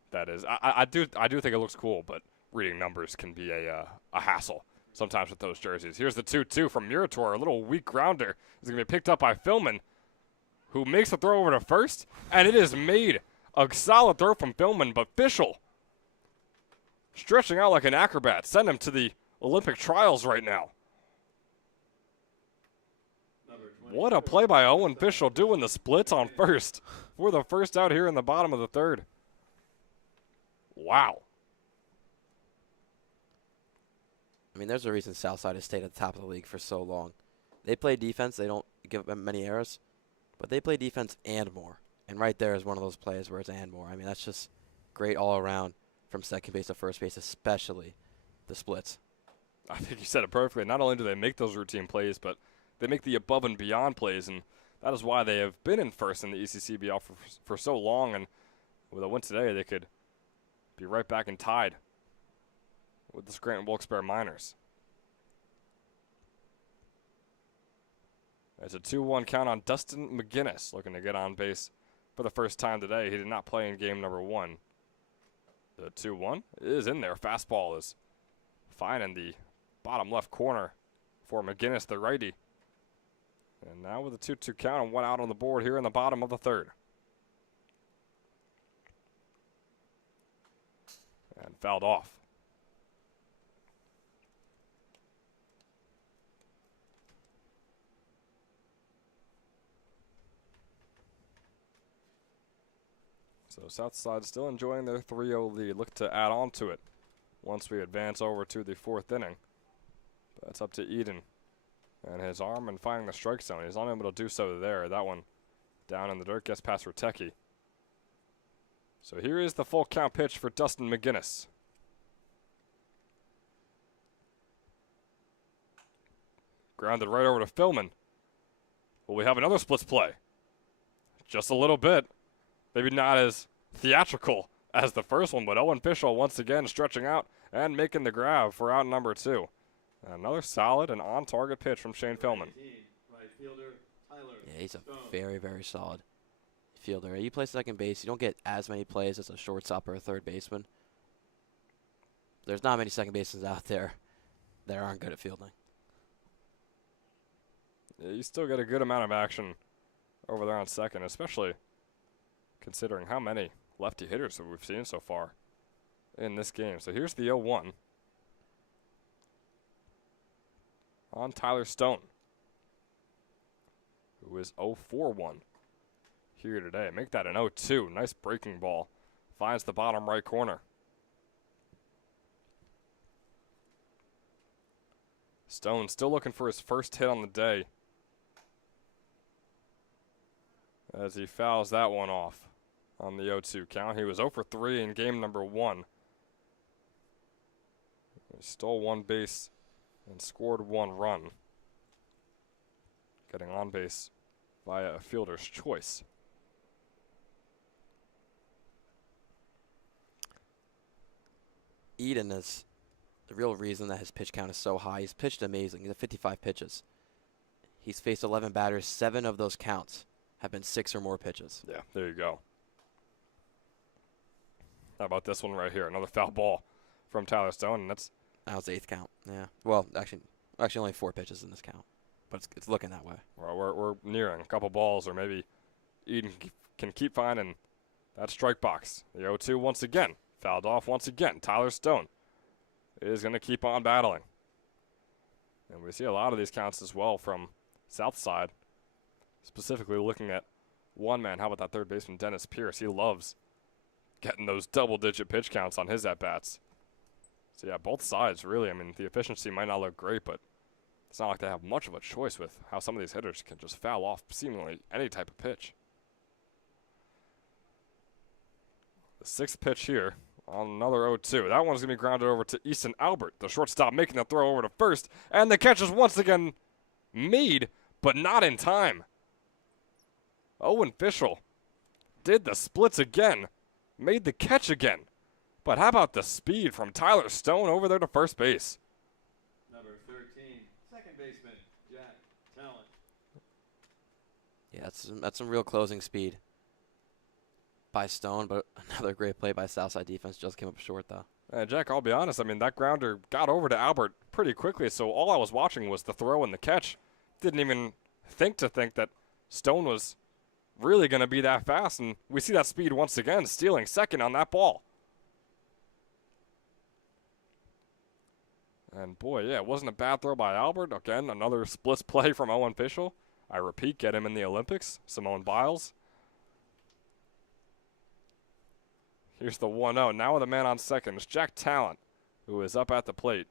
That is, I do think it looks cool, but reading numbers can be a hassle sometimes with those jerseys. Here's the 2-2 from Murator, a little weak grounder. It's going to be picked up by Philman, who makes the throw over to first, and it is made. A solid throw from Philman, but Fischel stretching out like an acrobat. Send him to the Olympic trials right now. What a play by Owen Fischel doing the splits on first for the first out here in the bottom of the third. Wow. I mean, there's a reason Southside has stayed at the top of the league for so long. They play defense. They don't give up many errors, but they play defense and more. And right there is one of those plays where it's and more. I mean, that's just great all around from second base to first base, especially the splits. I think you said it perfectly. Not only do they make those routine plays, but they make the above and beyond plays, and that is why they have been in first in the ECCBL for so long. And with a win today, they could be right back and tied with the Scranton Wilkes-Barre Miners. It's a 2-1 count on Dustin McGinnis, looking to get on base for the first time today. He did not play in game number 1. The 2-1 is in there. Fastball is fine in the bottom left corner for McGinnis, the righty. And now with a 2-2 count and 1 out on the board here in the bottom of the third. And fouled off. So Southside still enjoying their 3-0 lead. Look to add on to it once we advance over to the 4th inning. But it's up to Eden and his arm and finding the strike zone. He's unable to do so there. That one down in the dirt gets past Riteki. So here is the full count pitch for Dustin McGinnis. Grounded right over to Philman. Will we have another splits play? Just a little bit. Maybe not as theatrical as the first one, but Owen Fischel once again stretching out and making the grab for out number 2. Another solid and on-target pitch from Shane Philman. Right fielder, Tyler Yeah, he's a Stone. very, very solid fielder. You play second base, you don't get as many plays as a shortstop or a third baseman. There's not many second basemen out there that aren't good at fielding. Yeah, you still get a good amount of action over there on second, especially considering how many lefty hitters that we've seen so far in this game. So here's the 0-1 on Tyler Stone, who is 0-4-1 here today. Make that an 0-2. Nice breaking ball. Finds the bottom right corner. Stone still looking for his first hit on the day as he fouls that one off on the 0-2 count. He was 0-for-3 in game number 1. He stole one base and scored one run, getting on base via a fielder's choice. Eden is the real reason that his pitch count is so high. He's pitched amazing. He's at 55 pitches. He's faced 11 batters. 7 of those counts have been 6 or more pitches. Yeah, there you go. How about this one right here? Another foul ball from Tyler Stone, and that was the 8th count. Yeah. Well, actually only 4 pitches in this count, but it's looking that way. well, we're nearing a couple balls, or maybe Eden can keep finding that strike box. The 0-2 once again. Fouled off once again. Tyler Stone is going to keep on battling. And we see a lot of these counts as well from Southside, specifically looking at one man. How about that third baseman, Dennis Pierce? He loves getting those double-digit pitch counts on his at-bats. So, yeah, both sides, really. I mean, the efficiency might not look great, but it's not like they have much of a choice with how some of these hitters can just foul off seemingly any type of pitch. The 6th pitch here on another 0-2. That one's going to be grounded over to Easton Albert, the shortstop, making the throw over to first. And the catch is once again made, but not in time. Owen Fischel did the splits again, made the catch again. But how about the speed from Tyler Stone over there to first base? Number 13, second baseman, Jack Talent. Yeah, that's some real closing speed by Stone, but another great play by Southside defense. Just came up short, though. Jack, I'll be honest. I mean, that grounder got over to Albert pretty quickly, so all I was watching was the throw and the catch. Didn't even think that Stone was really going to be that fast, and we see that speed once again, stealing second on that ball. And boy, yeah, it wasn't a bad throw by Albert. Again, another splits play from Owen Fischel. I repeat, get him in the Olympics. Simone Biles. Here's the 1-0. Now with a man on second. It's Jack Talent, who is up at the plate.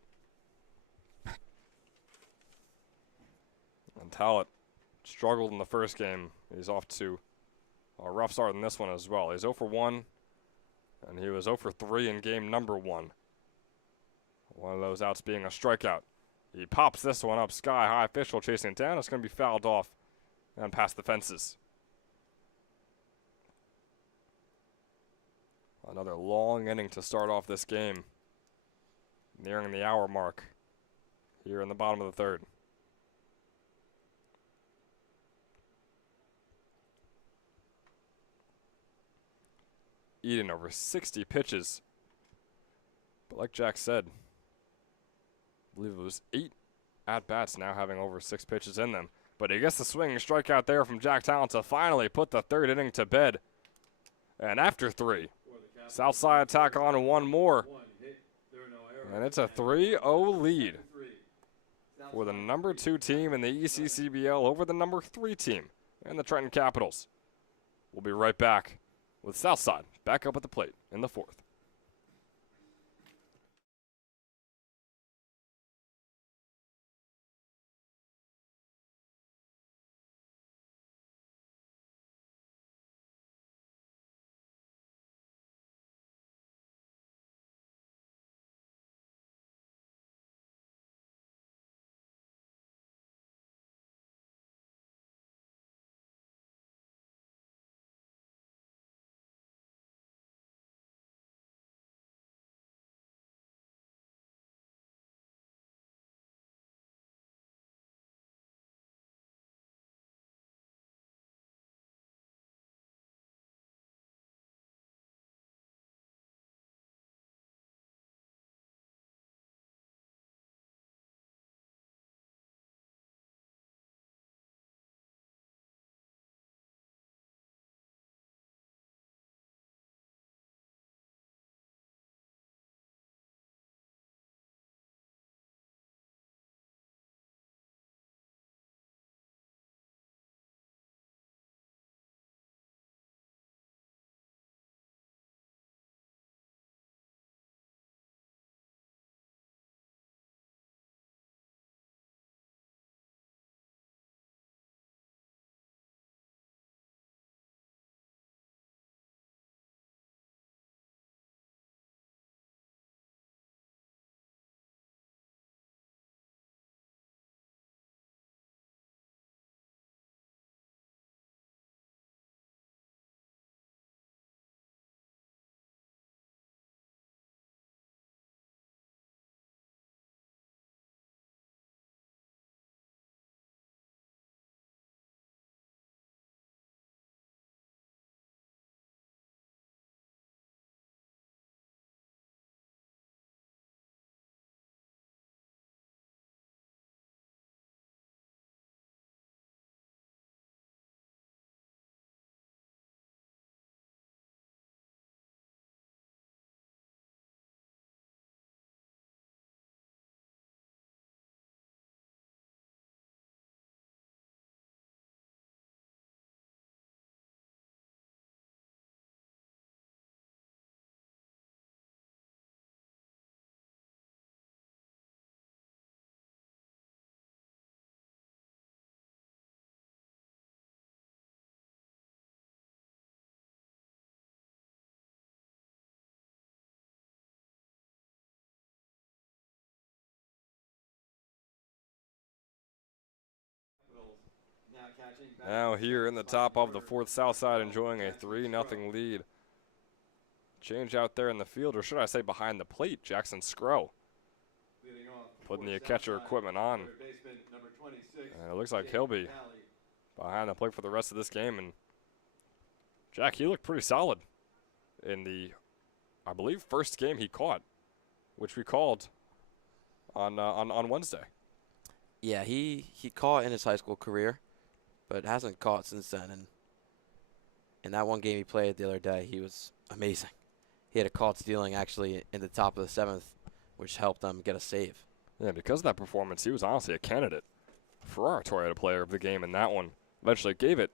And Talent struggled in the first game. He's off to a rough start in this one as well. He's 0-for-1, and he was 0-for-3 in game number 1. One of those outs being a strikeout. He pops this one up sky high. Fischel chasing it down. It's going to be fouled off and past the fences. Another long inning to start off this game. Nearing the hour mark here in the bottom of the 3rd. Eden over 60 pitches. But like Jack said, I believe it was 8 at-bats now having over 6 pitches in them. But he gets the swinging strikeout there from Jack Talent to finally put the 3rd inning to bed. And after 3, Southside tack on one more. And it's a 3-0 lead for the number 2 team in the ECCBL over the number 3 team and the Trenton Capitals. We'll be right back with Southside back up at the plate in the 4th. Now here in the top of the fourth, Southside enjoying a 3-0 lead. Change out there in the field, or should I say behind the plate, Jackson Scrow. Putting the catcher equipment on. And it looks like he'll be behind the plate for the rest of this game. And Jack, he looked pretty solid in the, I believe, first game he caught, which we called on Wednesday. Yeah, he caught in his high school career, but hasn't caught since then. And in that one game he played the other day, he was amazing. He had a caught stealing actually in the top of the seventh, which helped them get a save. Yeah, because of that performance, he was honestly a candidate for our Toyota Player of the Game in that one. Eventually gave it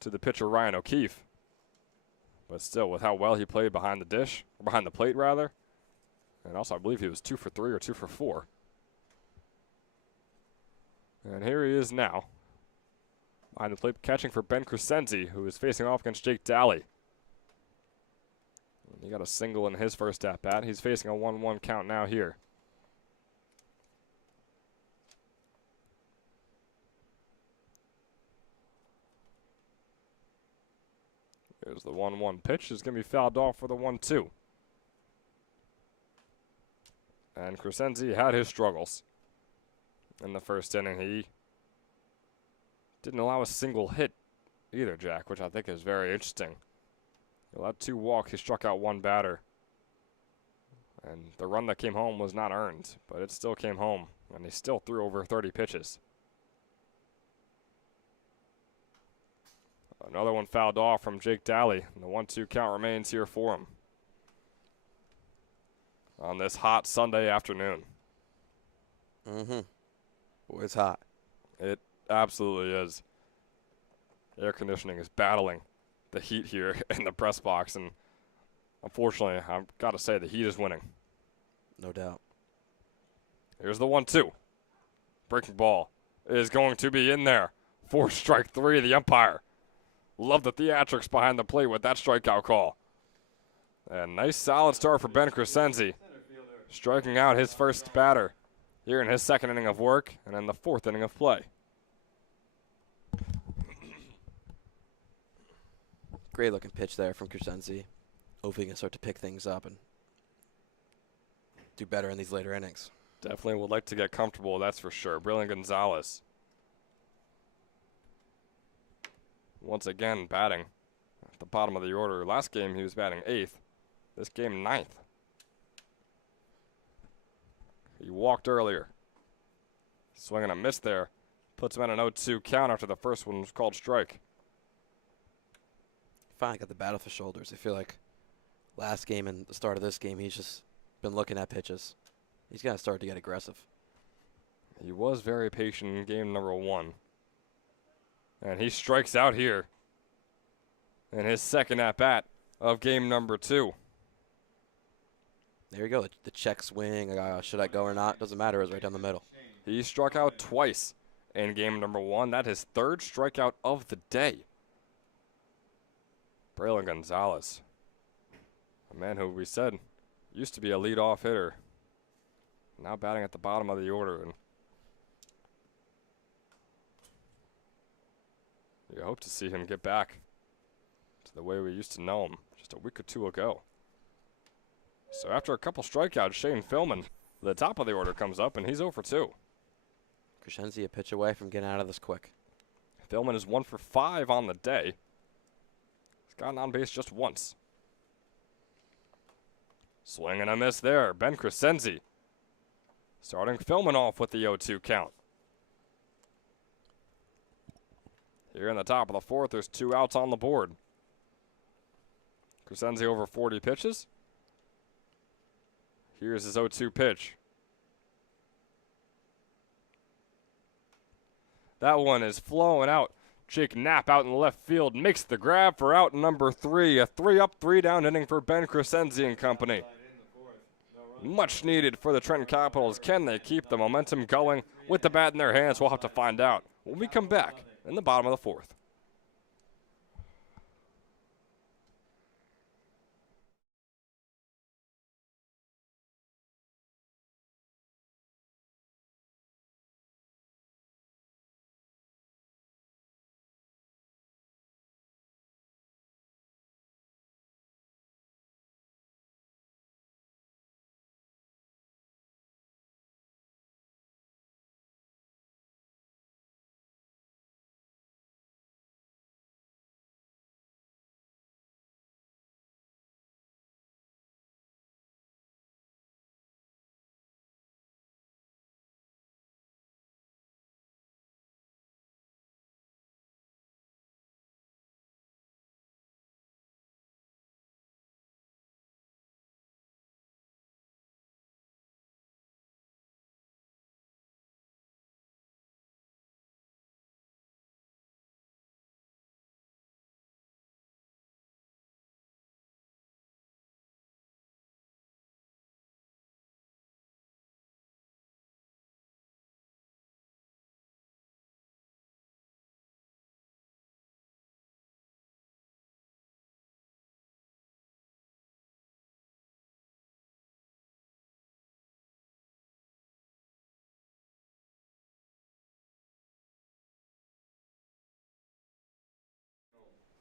to the pitcher Ryan O'Keefe. But still, with how well he played behind the dish, or behind the plate rather, and also I believe he was 2 for 3 or 2 for 4. And here he is now, behind the plate, catching for Ben Crescenzi, who is facing off against Jake Daly. He got a single in his first at-bat. He's facing a 1-1 count now here. Here's the 1-1 pitch. It's going to be fouled off for the 1-2. And Crescenzi had his struggles in the first inning. He didn't allow a single hit either, Jack, which I think is very interesting. He allowed 2 walks. He struck out 1 batter. And the run that came home was not earned, but it still came home. And he still threw over 30 pitches. Another one fouled off from Jake Daly. And the 1-2 count remains here for him on this hot Sunday afternoon. Boy, it's hot. It absolutely is. Air conditioning is battling the heat here in the press box, and unfortunately, I've got to say the heat is winning. No doubt. Here's the 1-2. Breaking ball is going to be in there for strike 3. The umpire. Love the theatrics behind the plate with that strikeout call. And nice solid start for Ben Crescenzi, striking out his first batter here in his second inning of work and in the 4th inning of play. Great looking pitch there from Crescenzi. Hopefully he can start to pick things up and do better in these later innings. Definitely would like to get comfortable, that's for sure. Brilliant Gonzalez. Once again, batting at the bottom of the order. Last game he was batting 8th. This game 9th. He walked earlier. Swinging a miss there. Puts him at an 0-2 count after the first one was called strike. Finally got the bat off his shoulders. I feel like last game and the start of this game, he's just been looking at pitches. He's going to start to get aggressive. He was very patient in game number 1. And he strikes out here in his second at-bat of game number 2. There you go. The check swing. Should I go or not? Doesn't matter. It was right down the middle. He struck out twice in game number 1. That's his 3rd strikeout of the day. Braylon Gonzalez, a man who we said used to be a leadoff hitter, now batting at the bottom of the order. And you hope to see him get back to the way we used to know him just a week or 2 ago. So after a couple strikeouts, Shane Philman, the top of the order, comes up, and he's 0 for 2. Crescenzi a pitch away from getting out of this quick. Philman is 1 for 5 on the day. He's gotten on base just once. Swing and a miss there. Ben Crescenzi starting Philman off with the 0-2 count. Here in the top of the 4th, there's 2 outs on the board. Crescenzi over 40 pitches. Here's his 0-2 pitch. That one is flowing out. Jake Knapp out in left field makes the grab for out number 3. A 3-up, 3-down inning for Ben Crescenzi and company. Much needed for the Trenton Capitals. Can they keep the momentum going with the bat in their hands? We'll have to find out when we come back in the bottom of the 4th.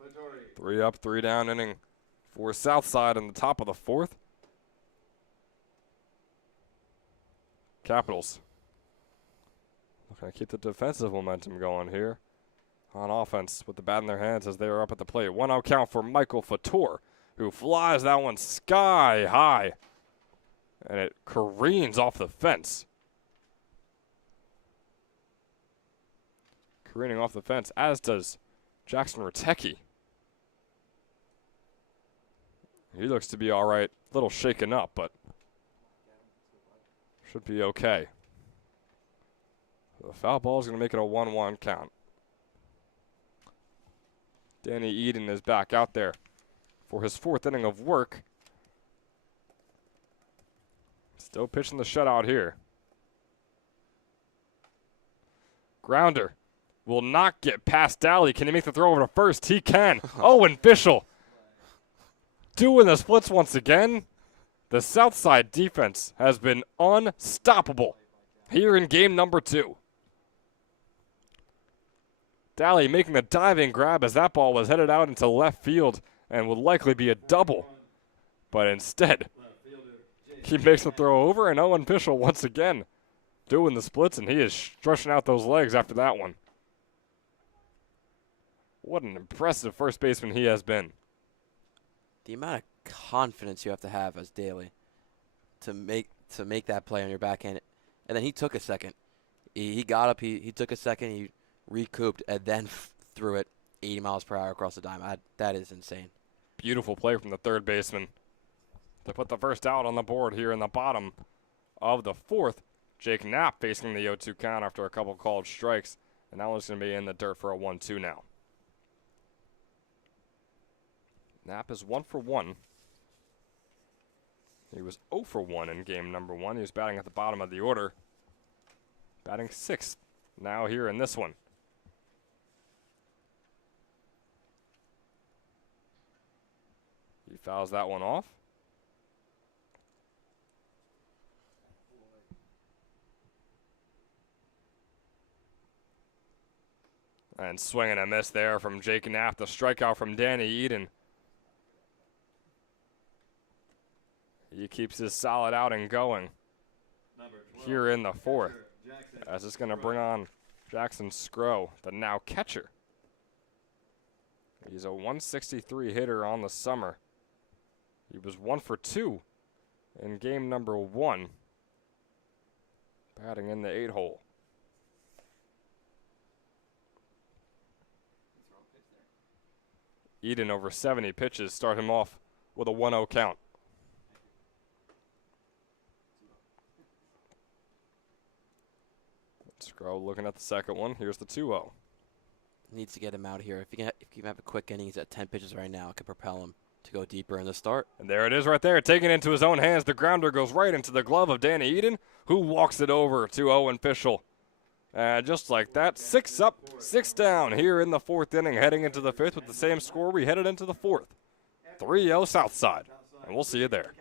Vittori. 3 up, 3 down inning for Southside in the top of the 4th. Capitals looking to keep the defensive momentum going here on offense with the bat in their hands as they are up at the plate. 1-0 count for Michael Fator, who flies that one sky high, and it careens off the fence. Careening off the fence, as does Jackson Ratecki. He looks to be all right. A little shaken up, but should be okay. The foul ball is going to make it a 1-1 count. Danny Eden is back out there for his 4th inning of work. Still pitching the shutout here. Grounder will not get past Daly. Can he make the throw over to first? He can. Owen Fischel doing the splits once again. The Southside defense has been unstoppable here in game number 2. Daly making the diving grab as that ball was headed out into left field and would likely be a double. But instead, he makes the throw over, and Owen Fischel once again doing the splits, and he is stretching out those legs after that one. What an impressive first baseman he has been. The amount of confidence you have to have as Daly to make that play on your backhand. And then he took a second. He got up, he took a second, he recouped, and then threw it 80 miles per hour across the dime. That is insane. Beautiful play from the third baseman to put the first out on the board here in the bottom of the 4th. Jake Knapp facing the 0-2 count after a couple called strikes, and that one's going to be in the dirt for a 1-2 now. Knapp is 1 for 1. He was 0 for 1 in game number 1. He was batting at the bottom of the order. Batting 6th now here in this one. He fouls that one off. And swing and a miss there from Jake Knapp. The strikeout from Danny Eden. He keeps his solid outing going here in the 4th. As it's going to bring on Jackson Scrow, the now catcher. He's a 163 hitter on the summer. He was 1 for 2 in game number 1, batting in the 8-hole. Eden over 70 pitches start him off with a 1-0 count. Scrow looking at the second one. Here's the 2-0. Needs to get him out here. If you can have a quick inning, he's at 10 pitches right now. It could propel him to go deeper in the start. And there it is right there. Taking it into his own hands. The grounder goes right into the glove of Danny Eden, who walks it over to Owen Fischel. And just like that, 6 up, 6 down here in the 4th inning, heading into the 5th with the same score we headed into the 4th. 3-0 Southside. And we'll see you there.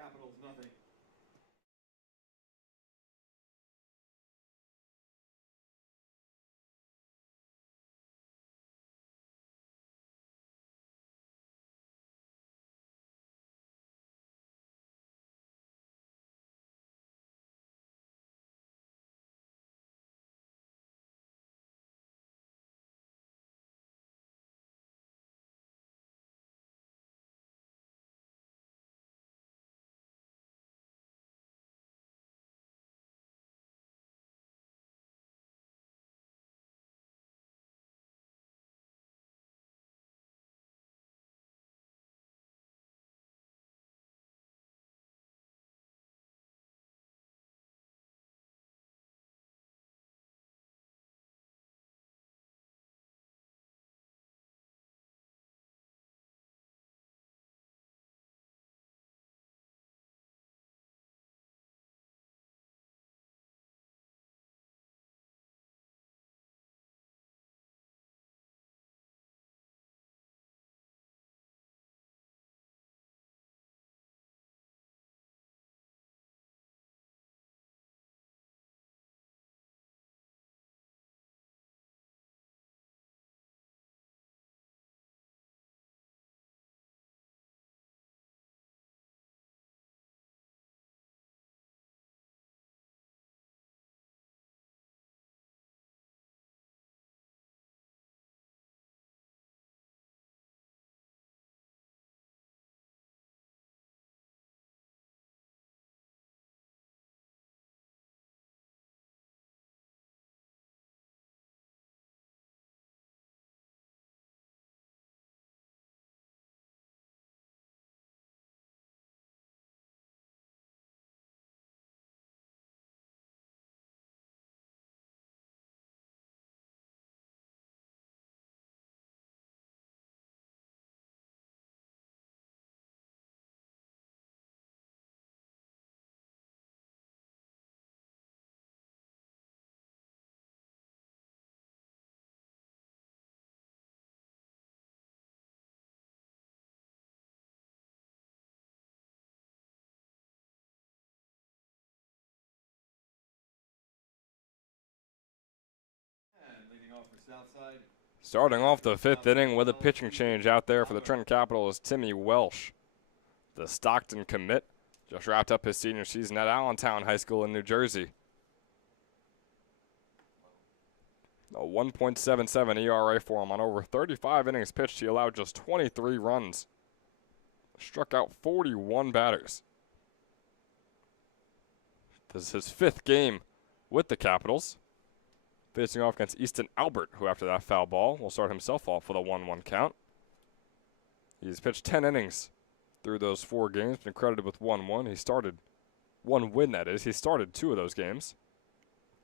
off for Southside. Starting off the 5th inning with a pitching change out there for the Trenton Capitals, Timmy Welsh. The Stockton commit just wrapped up his senior season at Allentown High School in New Jersey. A 1.77 ERA for him on over 35 innings pitched. He allowed just 23 runs. Struck out 41 batters. This is his 5th game with the Capitals. Facing off against Easton Albert, who after that foul ball will start himself off with a 1-1 count. He's pitched 10 innings through those 4 games, been credited with 1-1. He started 1 win, that is. He started 2 of those games.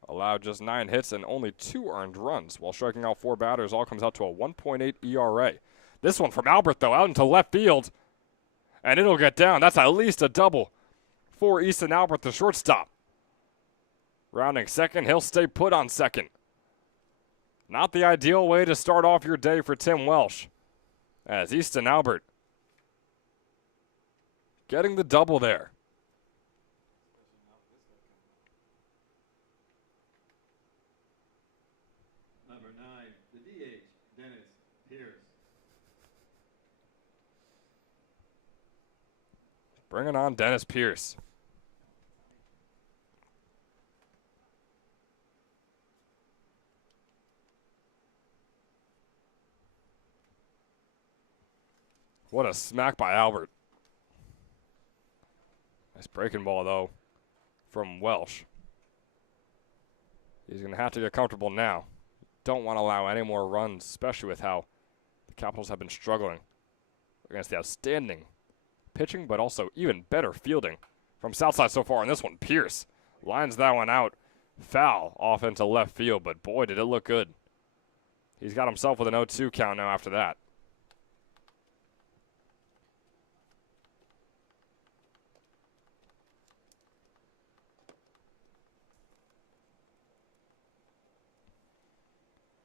Allowed just 9 hits and only 2 earned runs while striking out 4 batters. All comes out to a 1.8 ERA. This one from Albert, though, out into left field. And it'll get down. That's at least a double for Easton Albert, the shortstop. Rounding second, he'll stay put on second. Not the ideal way to start off your day for Tim Welsh, as Easton Albert getting the double there. Number 9, the DH, Dennis Pierce. Bringing on Dennis Pierce. What a smack by Albert. Nice breaking ball, though, from Welsh. He's going to have to get comfortable now. Don't want to allow any more runs, especially with how the Capitals have been struggling against the outstanding pitching, but also even better fielding from Southside so far in this one. Pierce lines that one out. Foul off into left field, but boy, did it look good. He's got himself with an 0-2 count now after that.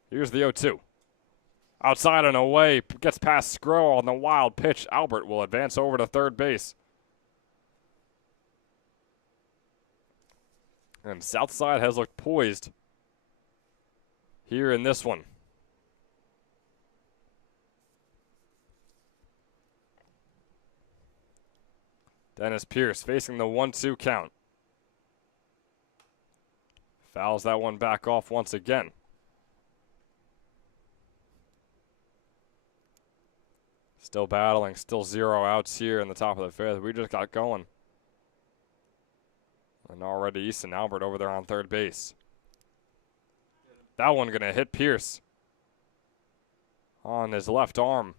Here's the 0-2. Outside and away, gets past Skro on the wild pitch. Albert will advance over to third base. And Southside has looked poised here in this one. Dennis Pierce facing the 1-2 count. Fouls that one back off once again. Still battling, still 0 outs here in the top of the 5th. We just got going. And already Easton Albert over there on third base. That one going to hit Pierce on his left arm.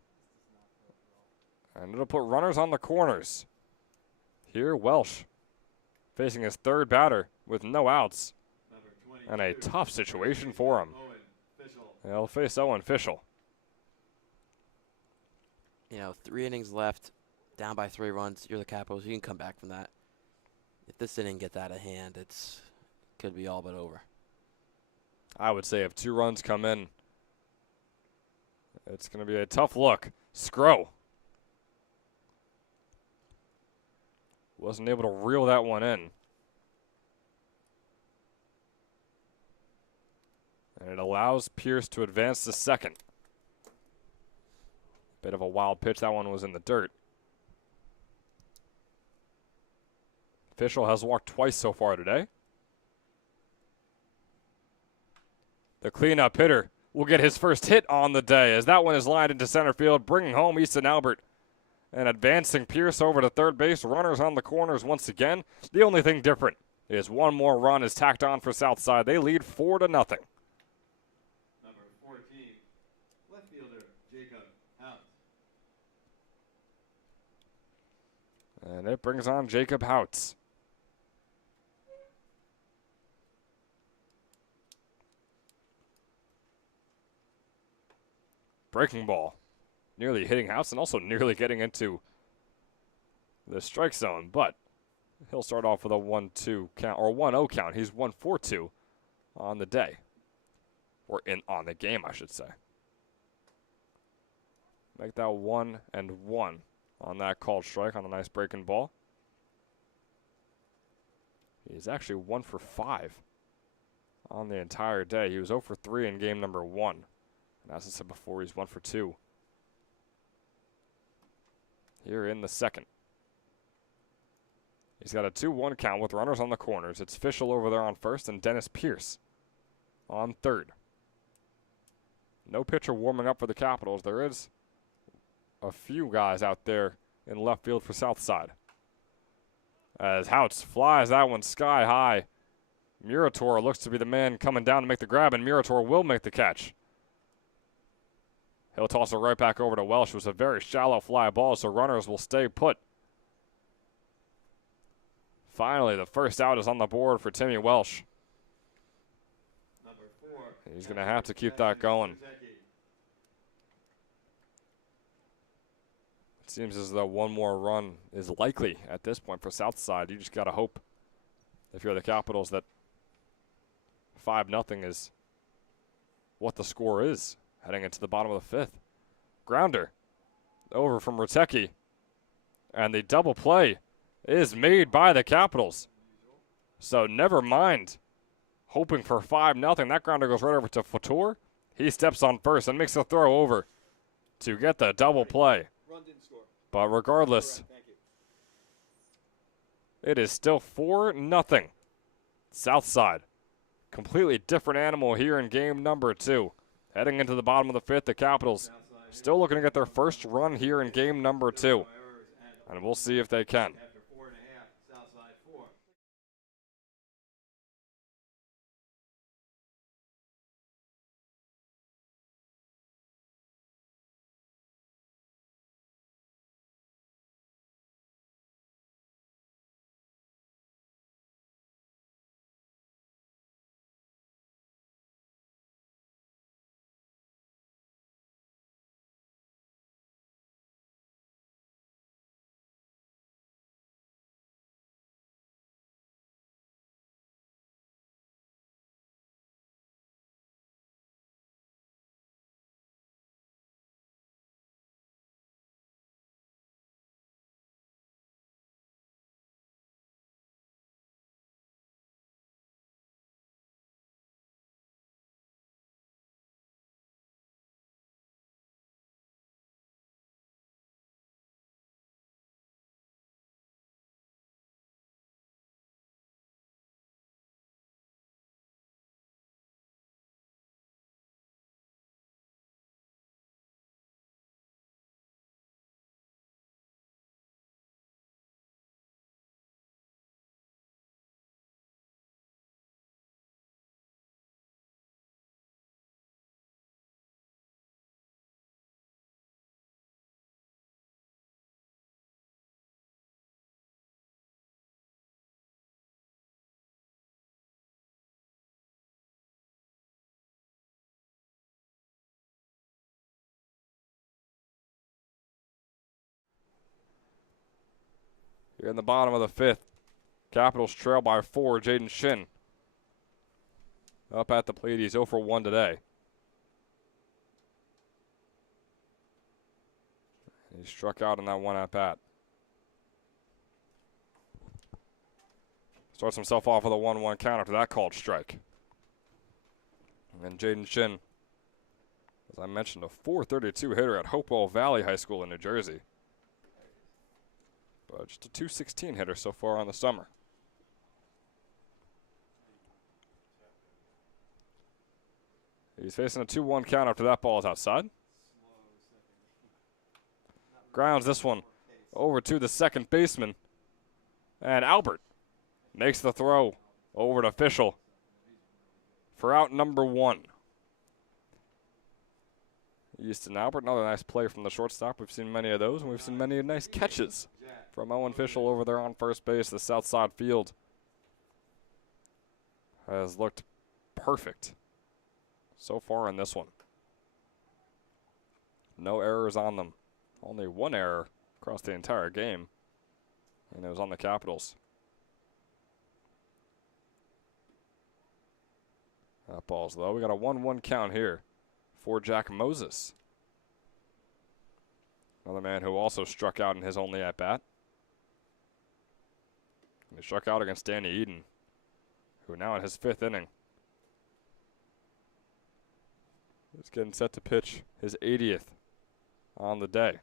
And it'll put runners on the corners. Here, Welsh facing his 3rd batter with no outs. And a tough situation for him. He'll face Owen Fischel. You know, 3 innings left, down by 3 runs. You're the Capitals. You can come back from that. If this inning gets out of hand, could be all but over. I would say if 2 runs come in, it's going to be a tough look. Skro wasn't able to reel that one in. And it allows Pierce to advance to second. Bit of a wild pitch. That one was in the dirt. Fischel has walked twice so far today. The cleanup hitter will get his first hit on the day as that one is lined into center field, bringing home Easton Albert. And advancing Pierce over to third base. Runners on the corners once again. The only thing different is one more run is tacked on for Southside. They lead 4-0. Number 14, left fielder, Jacob House. And it brings on Jacob Houts. Breaking ball. Nearly hitting Houts and also nearly getting into the strike zone. But he'll start off with a 1-2 count, or 1-0 count. He's 1-4-2 on the day. Or on the game, I should say. Make that 1-1 on that called strike on a nice breaking ball. He's actually 1 for 5 on the entire day. He was 0 for 3 in game number 1. And as I said before, he's 1 for 2 here in the second. He's got a 2-1 count with runners on the corners. It's Fischel over there on first and Dennis Pierce on third. No pitcher warming up for the Capitals. There is a few guys out there in left field for Southside. As Houts flies that one sky high. Murator looks to be the man coming down to make the grab, and Murator will make the catch. He'll toss it right back over to Welsh. It was a very shallow fly ball, so runners will stay put. Finally, the first out is on the board for Timmy Welsh. Number 4. He's going to have to keep that going. It seems as though one more run is likely at this point for Southside. You just got to hope, if you're the Capitals, that 5-0 is what the score is heading into the bottom of the 5th. Grounder over from Rutecki. And the double play is made by the Capitals. So never mind hoping for 5-0. That grounder goes right over to Fautour. He steps on first and makes a throw over to get the double play. But regardless, it is still 4-0. Southside, completely different animal here in game number 2. Heading into the bottom of the 5th, the Capitals still looking to get their first run here in game number 2. And we'll see if they can. Here in the bottom of the 5th, Capitals trail by 4. Jaden Shin up at the plate. He's 0 for 1 today. He struck out in that one at bat. Starts himself off with a 1-1 count after that called strike. And Jaden Shin, as I mentioned, a .432 hitter at Hopewell Valley High School in New Jersey. But just a .216 hitter so far on the summer. He's facing a 2-1 count after that ball is outside. Grounds this one over to the second baseman. And Albert makes the throw over to Fischel for out number 1. Easton Albert, another nice play from the shortstop. We've seen many of those, and we've seen many nice catches from Owen Fischel over there on first base. The Southside field has looked perfect so far in this one. No errors on them. Only one error across the entire game, and it was on the Capitals. That ball's low. We got a 1-1 count here for Jack Moses. Another man who also struck out in his only at-bat. He struck out against Danny Eden, who now in his 5th inning He's getting set to pitch his 80th on the day.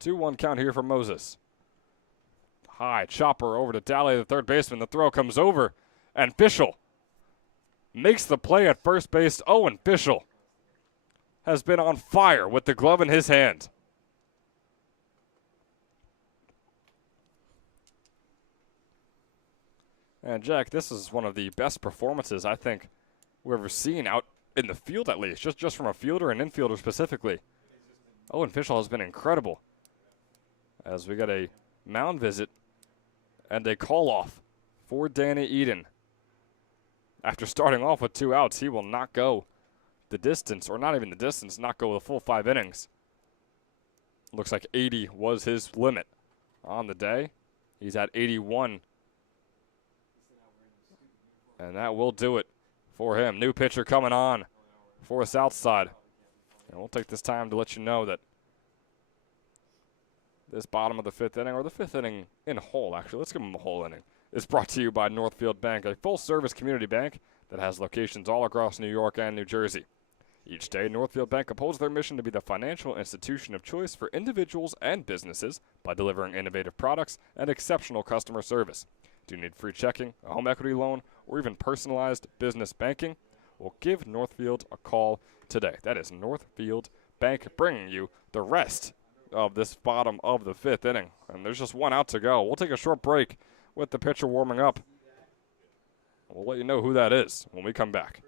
2-1 count here for Moses. High chopper over to Daly, the third baseman. The throw comes over, and Fischel makes the play at first base. Owen Fischel has been on fire with the glove in his hand. And Jack, this is one of the best performances I think we've ever seen out in the field, at least, just from a fielder and infielder specifically. Owen Fischel has been incredible. As we get a mound visit and a call-off for Danny Eden. After starting off with 2 outs, he will not go the distance, or not even the distance, not go the full 5 innings. Looks like 80 was his limit on the day. He's at 81. And that will do it for him. New pitcher coming on for Southside. And we'll take this time to let you know that this bottom of the 5th inning, or the 5th inning in whole, actually, let's give them a whole inning, is brought to you by Northfield Bank, a full-service community bank that has locations all across New York and New Jersey. Each day, Northfield Bank upholds their mission to be the financial institution of choice for individuals and businesses by delivering innovative products and exceptional customer service. Do you need free checking, a home equity loan, or even personalized business banking? Well, give Northfield a call today. That is Northfield Bank, bringing you the rest of this bottom of the 5th inning. And there's just 1 out to go. We'll take a short break with the pitcher warming up. We'll let you know who that is when we come back.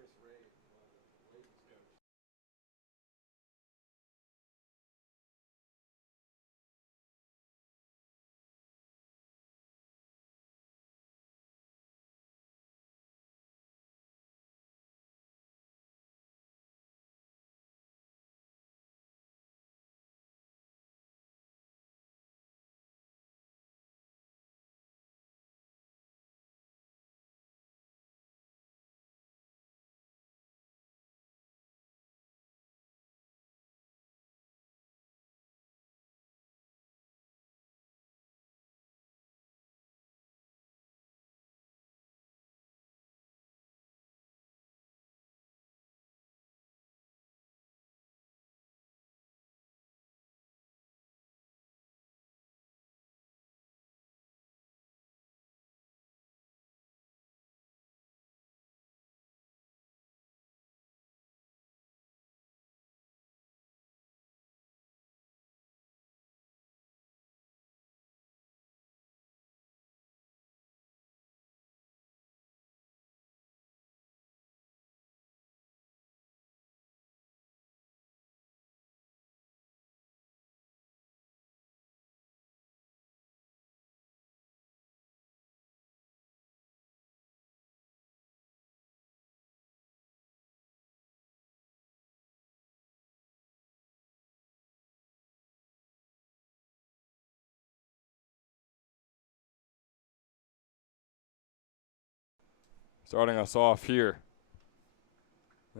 Starting us off here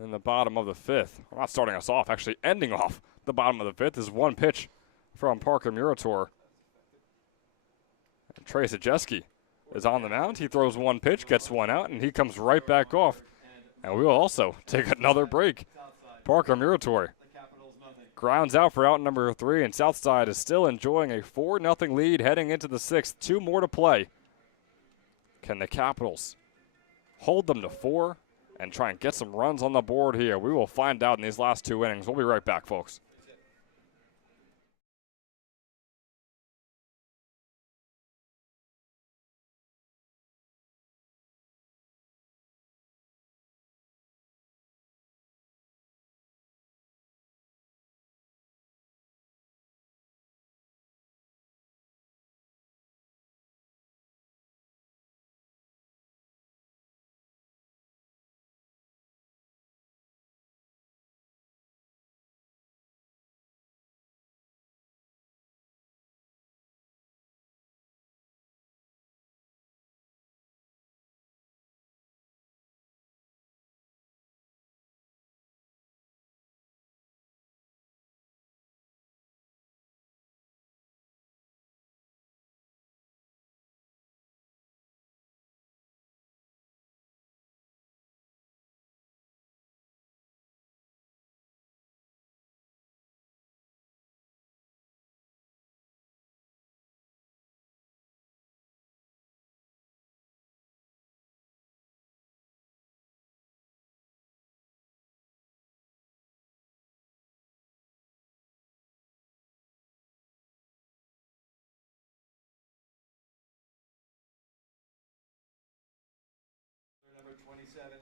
in the bottom of the 5th. Well, not starting us off, actually ending off the bottom of the 5th is 1 pitch from Parker Murator. And Trey Zajeski is on the mound. He throws 1 pitch, gets 1 out, and he comes right back off. And we will also take another break. Parker Murator grounds out for out number 3, and Southside is still enjoying a 4-0 lead heading into the 6th. 2 more to play. Can the Capitals hold them to 4 and try and get some runs on the board here? We will find out in these last 2 innings. We'll be right back, folks.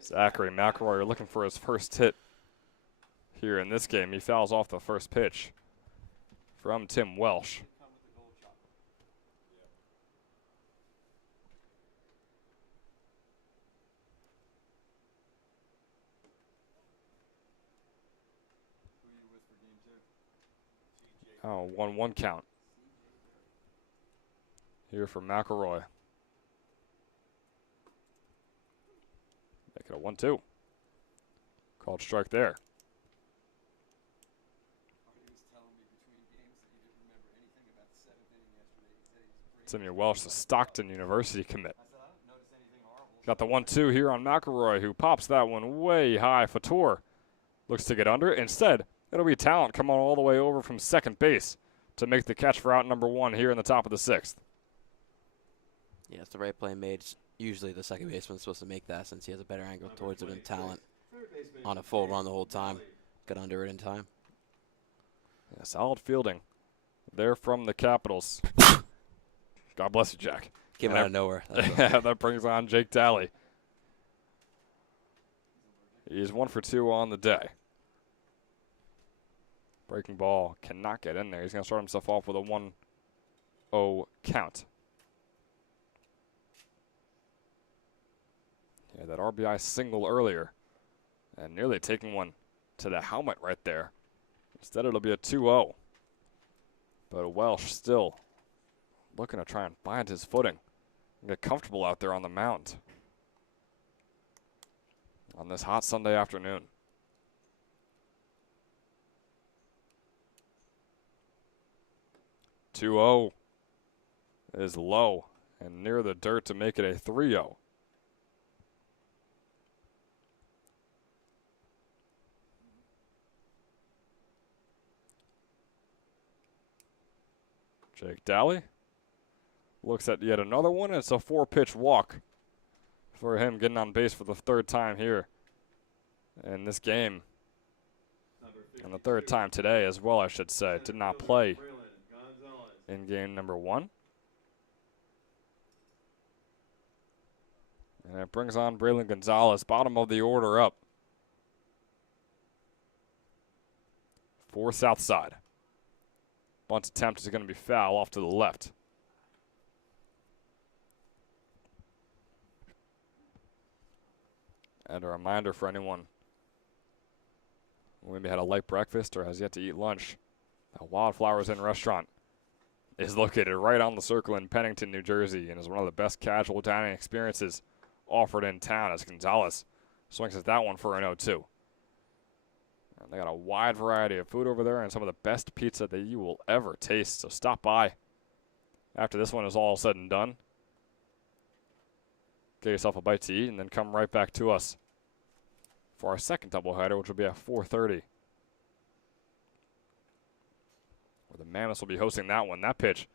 Zachary McElroy looking for his first hit here in this game. He fouls off the first pitch from Tim Welsh. Oh, 1-1 count here for McElroy. Make it a 1-2. Called strike there. Timmy Welsh, the Stockton University commit. Got the 1-2 here on McElroy, who pops that one way high. Fator looks to get under it. Instead, it'll be Talent coming all the way over from second base to make the catch for out number 1 here in the top of the 6th. Yeah, it's the right play made. Usually the second baseman's supposed to make that since he has a better angle towards it than Talent. On a full run the whole time. Got under it in time. Yeah, solid fielding there from the Capitals. God bless you, Jack. Came out of nowhere. That brings on Jake Daly. He's 1 for 2 on the day. Breaking ball cannot get in there. He's going to start himself off with a 1-0 count. Yeah, that RBI single earlier. And nearly taking one to the helmet right there. Instead, it'll be a 2-0. But Welsh still looking to try and find his footing and get comfortable out there on the mound on this hot Sunday afternoon. Two-0 is low and near the dirt to make it a 3-0. Jake Daly looks at yet another one. It's a 4-pitch walk for him, getting on base for the 3rd time here in this game. And the 3rd time today as well, I should say. Did not play in game number 1. And it brings on Braylon Gonzalez, bottom of the order up for Southside. Bunt attempt is going to be foul off to the left. And a reminder for anyone who maybe had a light breakfast or has yet to eat lunch, the Wildflowers Inn restaurant is located right on the circle in Pennington, New Jersey, and is one of the best casual dining experiences offered in town, as Gonzalez swings at that one for an 0-2. And they got a wide variety of food over there and some of the best pizza that you will ever taste. So stop by after this one is all said and done. Get yourself a bite to eat and then come right back to us for our second doubleheader, which will be at 4:30. Where the Mammoths will be hosting that one. That pitch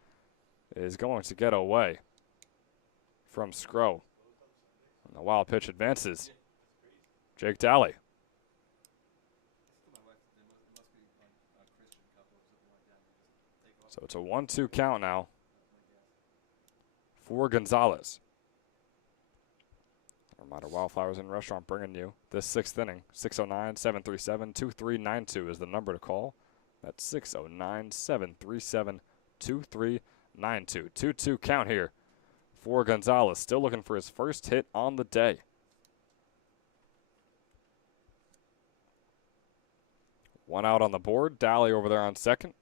is going to get away from Scro. And the wild pitch advances. Jake Daly. So it's a 1-2 count now for Gonzalez. A reminder, Wildflowers Inn Restaurant bringing you this 6th inning. 609-737-2392 is the number to call. That's 609-737-2392. 2-2 count here for Gonzalez. Still looking for his first hit on the day. One out on the board. Daly over there on second.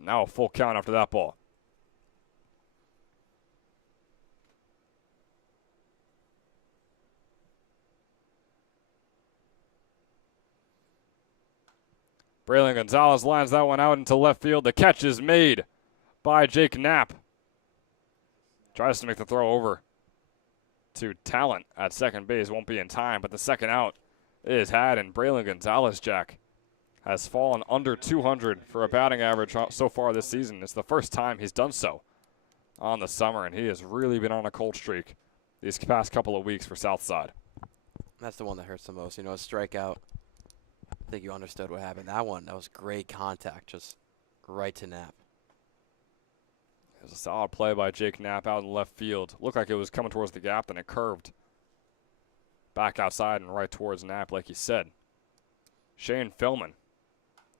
Now a full count after that ball. Braylon Gonzalez lines that one out into left field. The catch is made by Jake Knapp. Tries to make the throw over to Talent at second base. Won't be in time, but the second out is had, and Braylon Gonzalez, Jack, has fallen under 200 for a batting average so far this season. It's the first time he's done so on the summer, and he has really been on a cold streak these past couple of weeks for Southside. That's the one that hurts the most. You know, a strikeout. I think you understood what happened. That was great contact, just right to Knapp. There's a solid play by Jake Knapp out in left field. Looked like it was coming towards the gap, then it curved. Back outside and right towards Knapp, like he said. Shane Philman.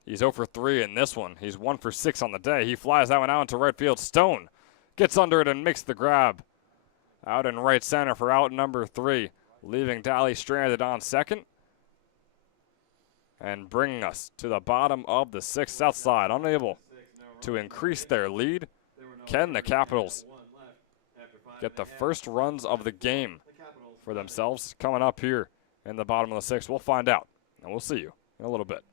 He's 0 for 3 in this one. He's 1 for 6 on the day. He flies that one out into right field. Stone gets under it and makes the grab. Out in right center for out number 3, leaving Daly stranded on second. And bringing us to the bottom of the 6th. Southside unable to increase their lead. Can the Capitals get the first runs of the game for themselves coming up here in the bottom of the 6th? We'll find out, and we'll see you in a little bit.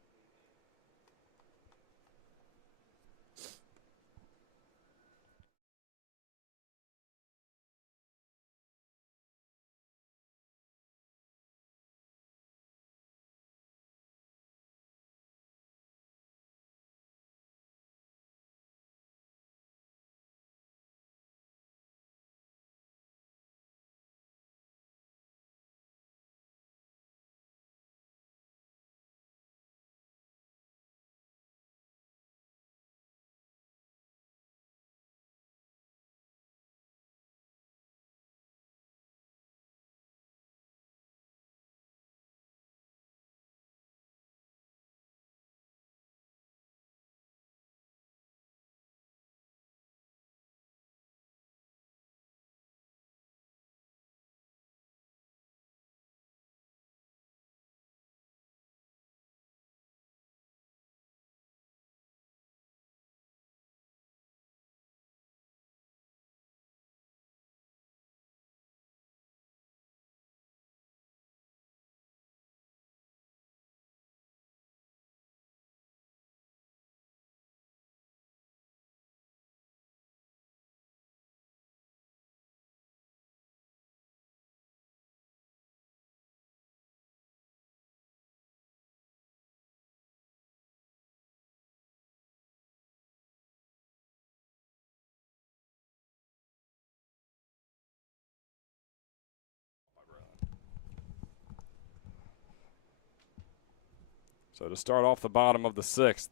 So to start off the bottom of the 6th,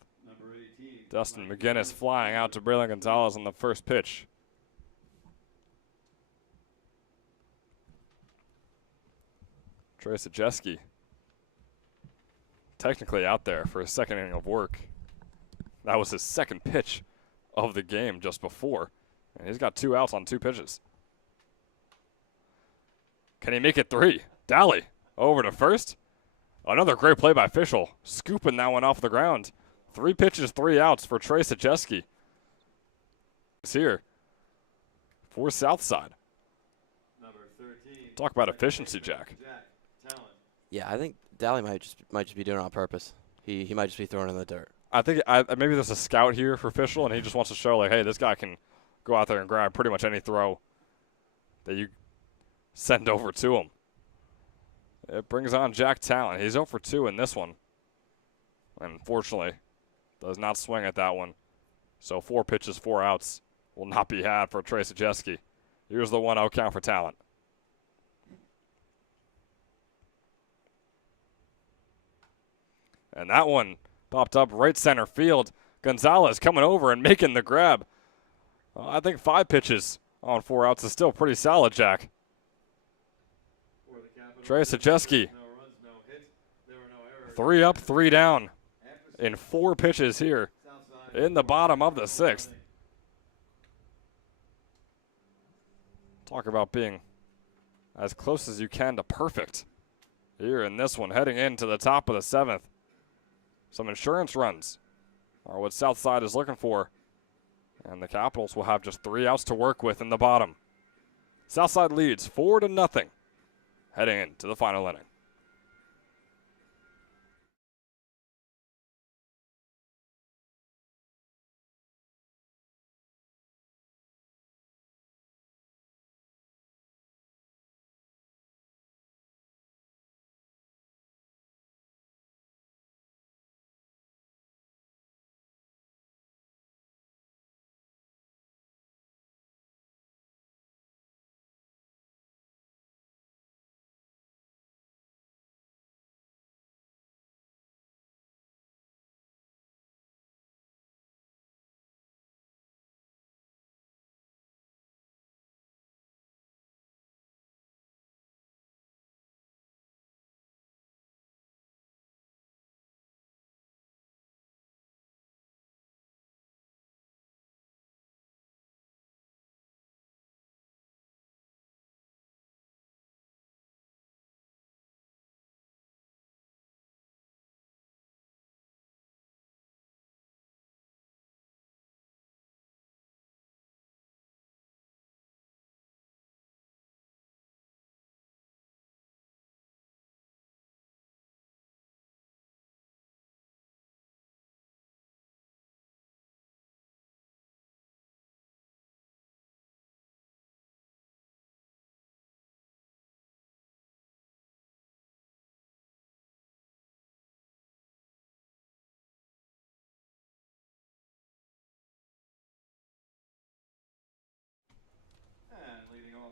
Dustin McGinnis flying out to Braylon Gonzalez on the first pitch. Trey Sajeski technically out there for his second inning of work. That was his second pitch of the game just before. And he's got 2 outs on 2 pitches. Can he make it 3? Daly over to first. Another great play by Fischel, scooping that one off the ground. 3 pitches, 3 outs for Trey Sajeski. He's here for Southside. Number 13. Talk about efficiency, Jack. Yeah, I think Daly might just be doing it on purpose. He might just be throwing it in the dirt. I think maybe there's a scout here for Fischel, and he just wants to show, like, hey, this guy can go out there and grab pretty much any throw that you send over to him. It brings on Jack Talon. He's 0 for 2 in this one. Unfortunately, does not swing at that one. So 4 pitches, 4 outs will not be had for Trey Sajeski. Here's the 1-0 count for Talon. And that one popped up right center field. Gonzalez coming over and making the grab. I think 5 pitches on 4 outs is still pretty solid, Jack. Trey Sajeski, 3 up, 3 down in 4 pitches here in the bottom of the 6th. Talk about being as close as you can to perfect here in this one, heading into the top of the 7th. Some insurance runs are what Southside is looking for, and the Capitals will have just 3 outs to work with in the bottom. Southside leads 4-0. Heading into the final inning.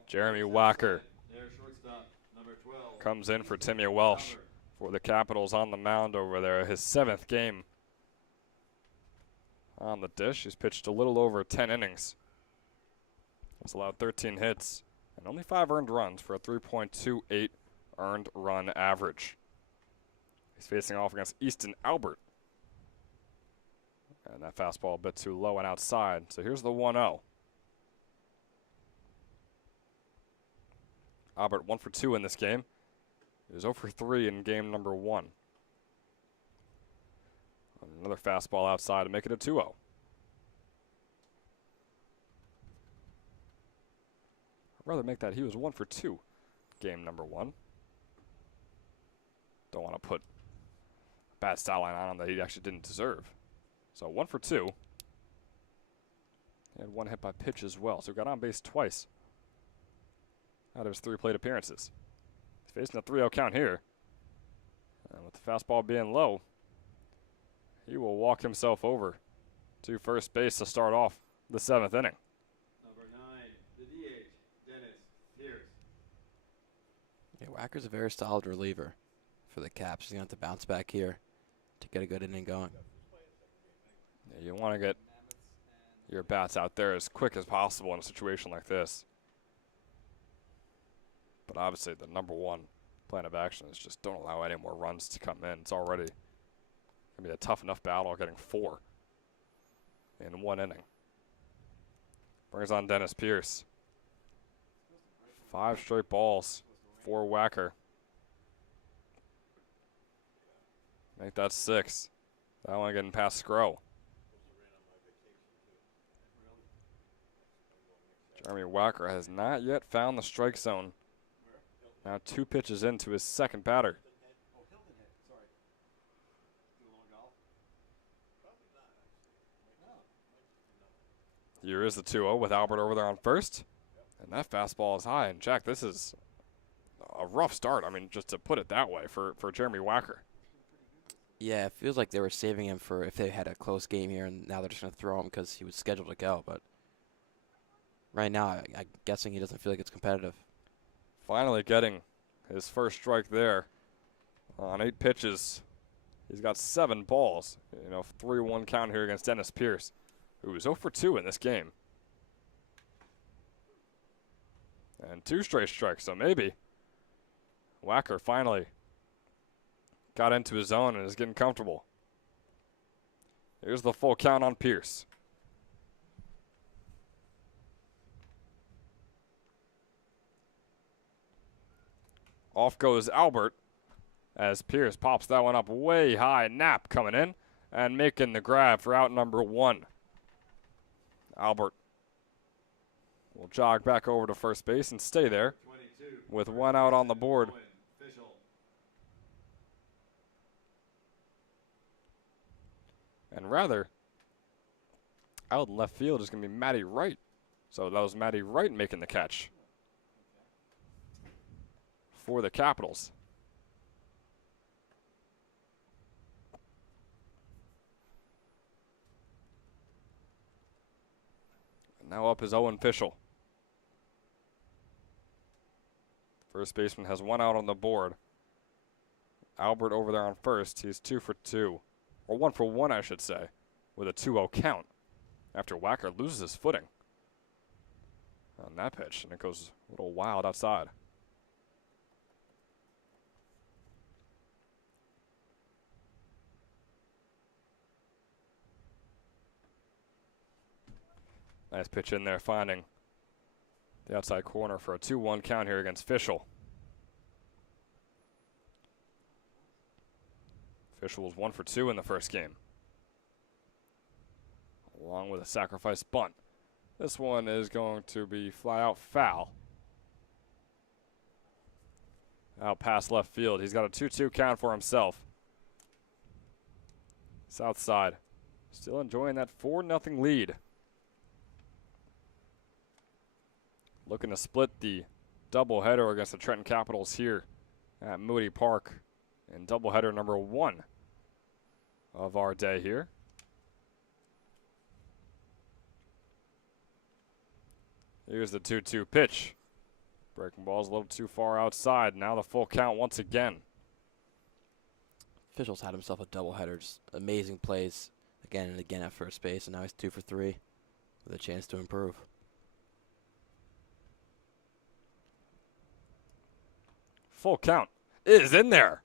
Jeremy Wacker Their shortstop, number 12. comes in for Timmy Welsh for the Capitals on the mound over there. His 7th game on the dish. He's pitched a little over 10 innings. He's allowed 13 hits and only 5 earned runs for a 3.28 earned run average. He's facing off against Easton Albert. And that fastball a bit too low and outside. So here's the 1-0. Albert 1 for 2 in this game. He was 0 for 3 in game number 1. Another fastball outside to make it a 2-0. I'd rather make that he was 1 for 2 game number 1. Don't want to put a bad stat line on him that he actually didn't deserve. So 1 for 2. He had 1 hit by pitch as well, so he got on base twice out of his 3 plate appearances. He's facing a 3-0 count here. And with the fastball being low, he will walk himself over to first base to start off the 7th inning. Number 9, the DH, Dennis Pierce. Yeah, Wacker's a very solid reliever for the Caps. He's going to have to bounce back here to get a good inning going. Yeah, you want to get your bats out there as quick as possible in a situation like this. But obviously the number 1 plan of action is just don't allow any more runs to come in. It's already going to be a tough enough battle getting 4 in 1 inning. Brings on Dennis Pierce. 5 straight balls for Wacker. Make that 6. That one getting past Scrow. Jeremy Wacker has not yet found the strike zone. Now 2 pitches into his 2nd batter. Here is the 2-0 with Albert over there on first. And that fastball is high. And Jack, this is a rough start. I mean, just to put it that way for Jeremy Wacker. Yeah, it feels like they were saving him for if they had a close game here, and now they're just going to throw him because he was scheduled to go. But right now, I'm guessing he doesn't feel like it's competitive. Finally getting his first strike there on 8 pitches. He's got 7 balls. 3-1 count here against Dennis Pierce, who was 0 for 2 in this game. And 2 straight strikes, so maybe Wacker finally got into his zone and is getting comfortable. Here's the full count on Pierce. Off goes Albert as Pierce pops that one up way high. Knapp coming in and making the grab for out number 1. Albert will jog back over to first base and stay there 22, with 1 out on the board. Owen Fischel. And rather, out in left field is going to be Matty Wright. So that was Matty Wright making the catch for the Capitals. And now up is Owen Fischel. First baseman has 1 out on the board. Albert over there on first. He's 2 for 2. Or 1 for 1, I should say, with a 2-0 count after Wacker loses his footing on that pitch, and it goes a little wild outside. Nice pitch in there, finding the outside corner for a 2-1 count here against Fischel. Fischel was 1 for 2 in the first game, along with a sacrifice bunt. This one is going to be fly out foul. Out past left field. He's got a 2-2 count for himself. Southside still enjoying that 4-0 lead. Looking to split the doubleheader against the Trenton Capitals here at Moody Park in doubleheader number 1 of our day here. Here's the 2-2 pitch. Breaking ball's a little too far outside. Now the full count once again. Officials had himself a doubleheader. Just amazing plays again and again at first base, and now he's 2 for 3 with a chance to improve. Full count is in there.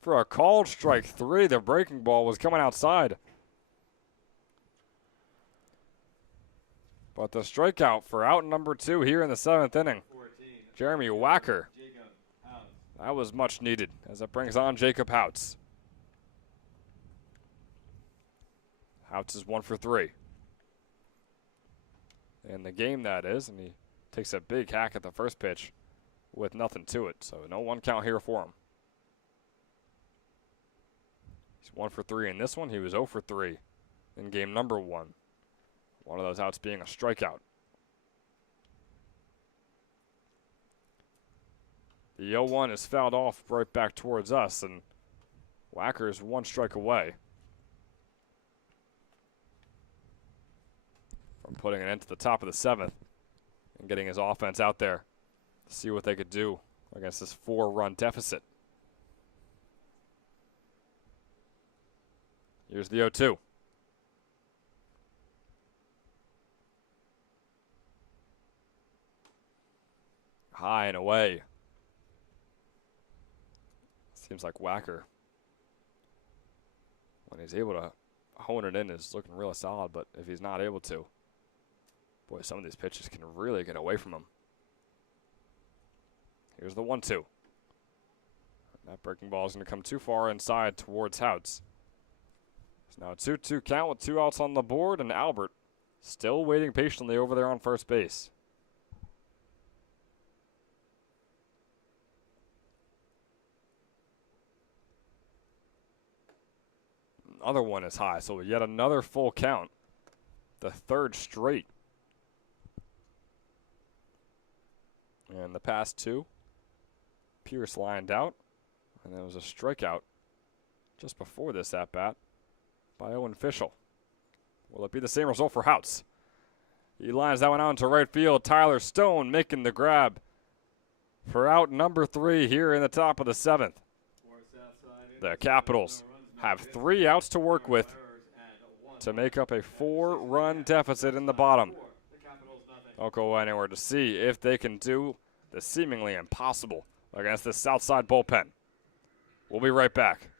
For a called strike 3, the breaking ball was coming outside. But the strikeout for out number 2 here in the 7th inning. 14. Jeremy Wacker. Jacob House. That was much needed as it brings on Jacob Houts. Houts is 1 for 3. In the game, that is, and he takes a big hack at the first pitch with nothing to it. So no 1 count here for him. He's 1 for 3 in this one. He was 0 for 3 in game number 1. One of those outs being a strikeout. The 0-1 is fouled off right back towards us, and Wacker's 1 strike away from putting it into the top of the 7th and getting his offense out there to see what they could do against this 4-run deficit. Here's the 0-2. High and away. Seems like Wacker, when he's able to hone it in, is looking really solid, but if he's not able to, boy, some of these pitches can really get away from him. Here's the 1-2. That breaking ball is going to come too far inside towards Houts. It's now a 2-2 count with 2 outs on the board, and Albert still waiting patiently over there on first base. Other one is high, so yet another full count. The 3rd straight. And the past 2, Pierce lined out, and there was a strikeout just before this at-bat by Owen Fischel. Will it be the same result for Houts? He lines that one out into right field. Tyler Stone making the grab for out number 3 here in the top of the 7th. The Capitals have 3 outs to work with to make up a 4-run deficit in the bottom. Don't go anywhere to see if they can do the seemingly impossible against the Southside bullpen. We'll be right back.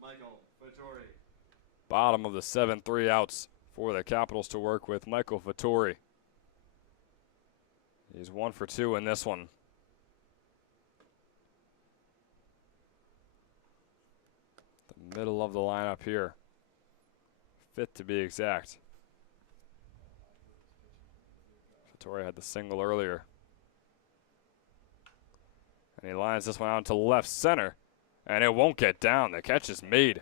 Michael Vittori. Bottom of the 7th, 3 outs for the Capitals to work with. Michael Vittori. He's 1 for 2 in this one. The middle of the lineup here. 5th to be exact. Vittori had the single earlier. And he lines this one out to left center. And it won't get down. The catch is made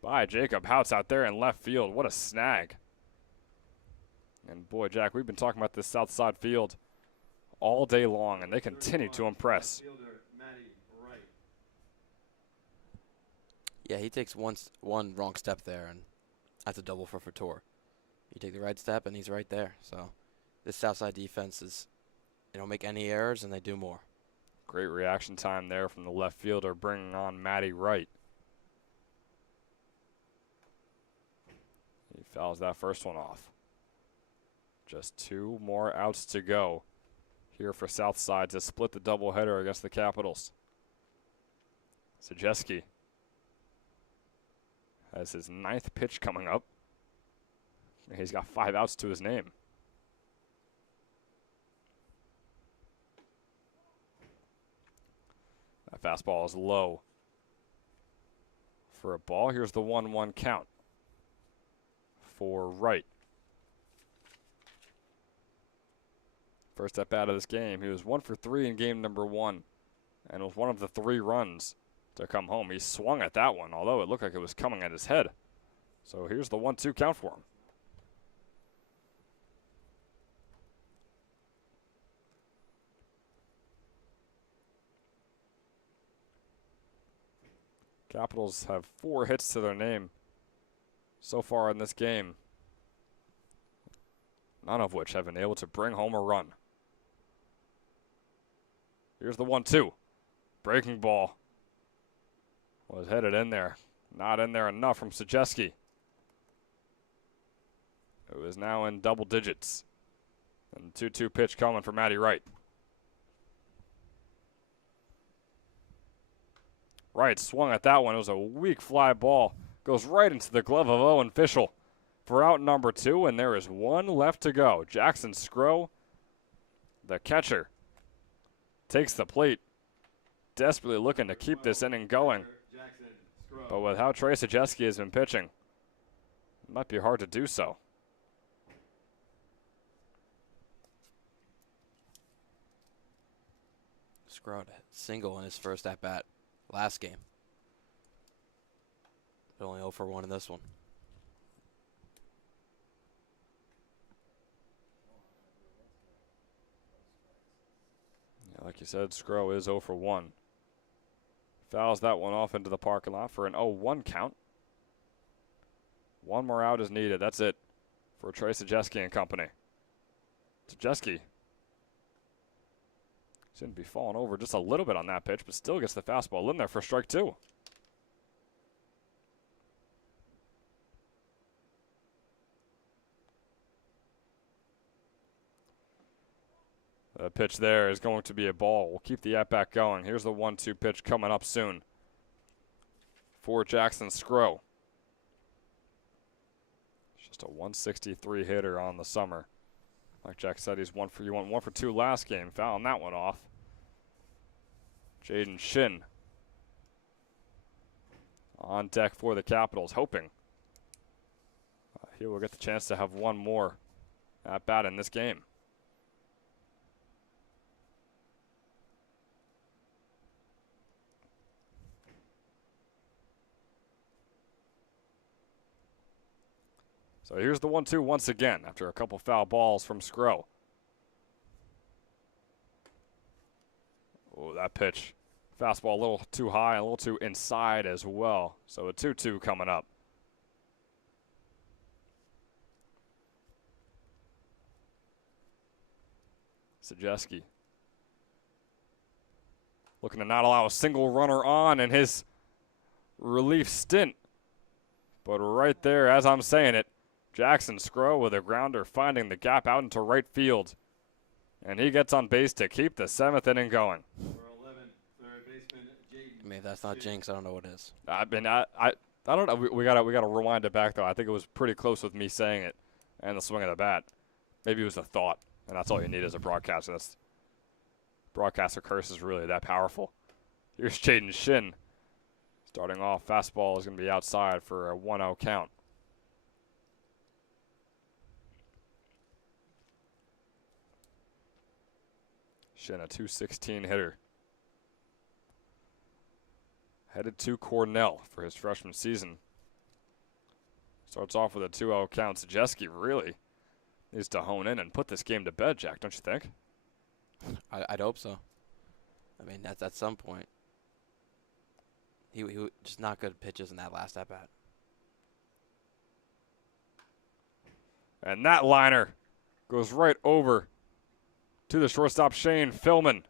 by Jacob Houts out there in left field. What a snag. And boy, Jack, we've been talking about this Southside field all day long, and they continue to impress. Fielder, Matty Wright. Yeah, he takes one wrong step there, and that's a double for Tour. You take the right step, and he's right there. So this Southside defense is, they don't make any errors, and they do more. Great reaction time there from the left fielder, bringing on Matty Wright. He fouls that first one off. Just 2 more outs to go here for Southside to split the doubleheader against the Capitals. Sajeski has his 9th pitch coming up. He's got 5 outs to his name. That fastball is low for a ball. Here's the 1-1 count for Wright. First at bat of this game, he was 1 for 3 in game number 1, and was one of the 3 runs to come home. He swung at that one, although it looked like it was coming at his head. So here's the 1-2 count for him. Capitals have 4 hits to their name so far in this game, none of which have been able to bring home a run. Here's the 1-2. Breaking ball was headed in there. Not in there enough from Sajeski. It was now in double digits. And 2-2 pitch coming for Matty Wright. Wright swung at that one. It was a weak fly ball. Goes right into the glove of Owen Fischel for out number 2, and there is 1 left to go. Jackson Scrow, the catcher, takes the plate, desperately looking to keep this inning going. But with how Trey Sajeski has been pitching, it might be hard to do so. Screwed single in his first at bat last game. But only 0 for 1 in this one. Yeah, like you said, Scrow is 0 for 1. Fouls that one off into the parking lot for an 0-1 count. 1 more out is needed. That's it for Trey Sajeski and company. Sajeski seemed to be falling over just a little bit on that pitch, but still gets the fastball in there for strike 2. The pitch there is going to be a ball. We'll keep the at-bat going. Here's the 1-2 pitch coming up soon for Jackson Scrow. Just a 163 hitter on the summer. Like Jack said, he went 1 for 2 last game, fouling that one off. Jaden Shin on deck for the Capitals, hoping he will get the chance to have 1 more at bat in this game. So here's the 1-2 once again after a couple foul balls from Scrow. Oh, that pitch. Fastball a little too high, a little too inside as well. So a 2-2 coming up. Sajeski looking to not allow a single runner on in his relief stint. But right there, as I'm saying it, Jackson Scrow with a grounder finding the gap out into right field. And he gets on base to keep the 7th inning going. Number 11, third baseman, Jaden. I mean, if that's not jinx, I don't know what is. I don't know. We gotta rewind it back though. I think it was pretty close with me saying it and the swing of the bat. Maybe it was a thought, and that's all you need as a broadcaster. That's broadcaster curse is really that powerful. Here's Jaden Shin. Starting off, fastball is going to be outside for a 1-0 count. Shin, a .216 hitter. Headed to Cornell for his freshman season. Starts off with a 2-0 count. Sajeski really needs to hone in and put this game to bed, Jack, don't you think? I'd hope so. I mean, that's at some point. He just not good pitches in that last at bat. And that liner goes right over to the shortstop, Shane Philman,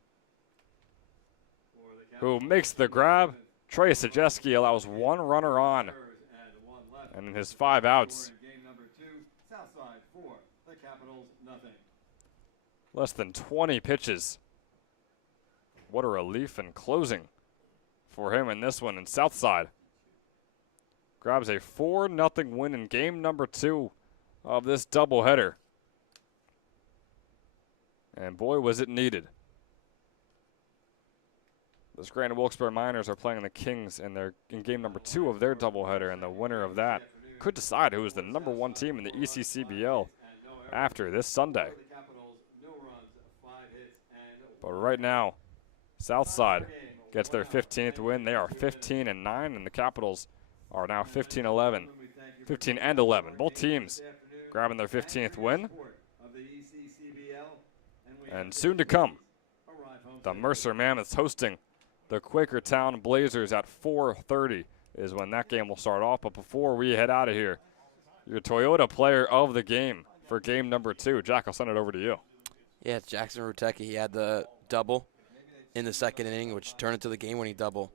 who makes the grab. Trey Sajeski allows one runner on. And in his 5 outs, Game number 2, Southside 4, the Capitals nothing. less than 20 pitches. What a relief in closing for him in this one. And Southside grabs a 4-0 win in game number 2 of this doubleheader. And boy, was it needed. The Scranton Wilkes-Barre Miners are playing the Kings in game number 2 of their doubleheader, and the winner of that could decide who is the number 1 team in the ECCBL after this Sunday. But right now, Southside gets their 15th win. They are 15-9, and the Capitals are now 15-11. Both teams grabbing their 15th win. And soon to come, the Mercer Mammoths hosting the Quakertown Blazers at 4:30 is when that game will start off. But before we head out of here, your Toyota player of the game for game number 2. Jack, I'll send it over to you. Yeah, it's Jackson Rutecki. He had the double in the second inning, which turned into the game-winning double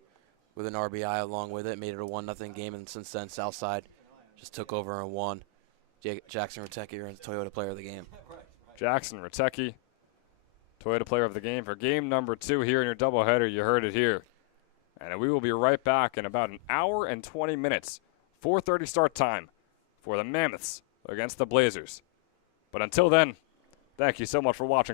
with an RBI along with it. Made it a 1-0 game, and since then, Southside just took over and won. Jackson Rutecki earns the Toyota player of the game. Jackson Rutecki, Toyota player of the game for game number 2 here in your doubleheader. You heard it here. And we will be right back in about an hour and 20 minutes. 4:30 start time for the Mammoths against the Blazers. But until then, thank you so much for watching.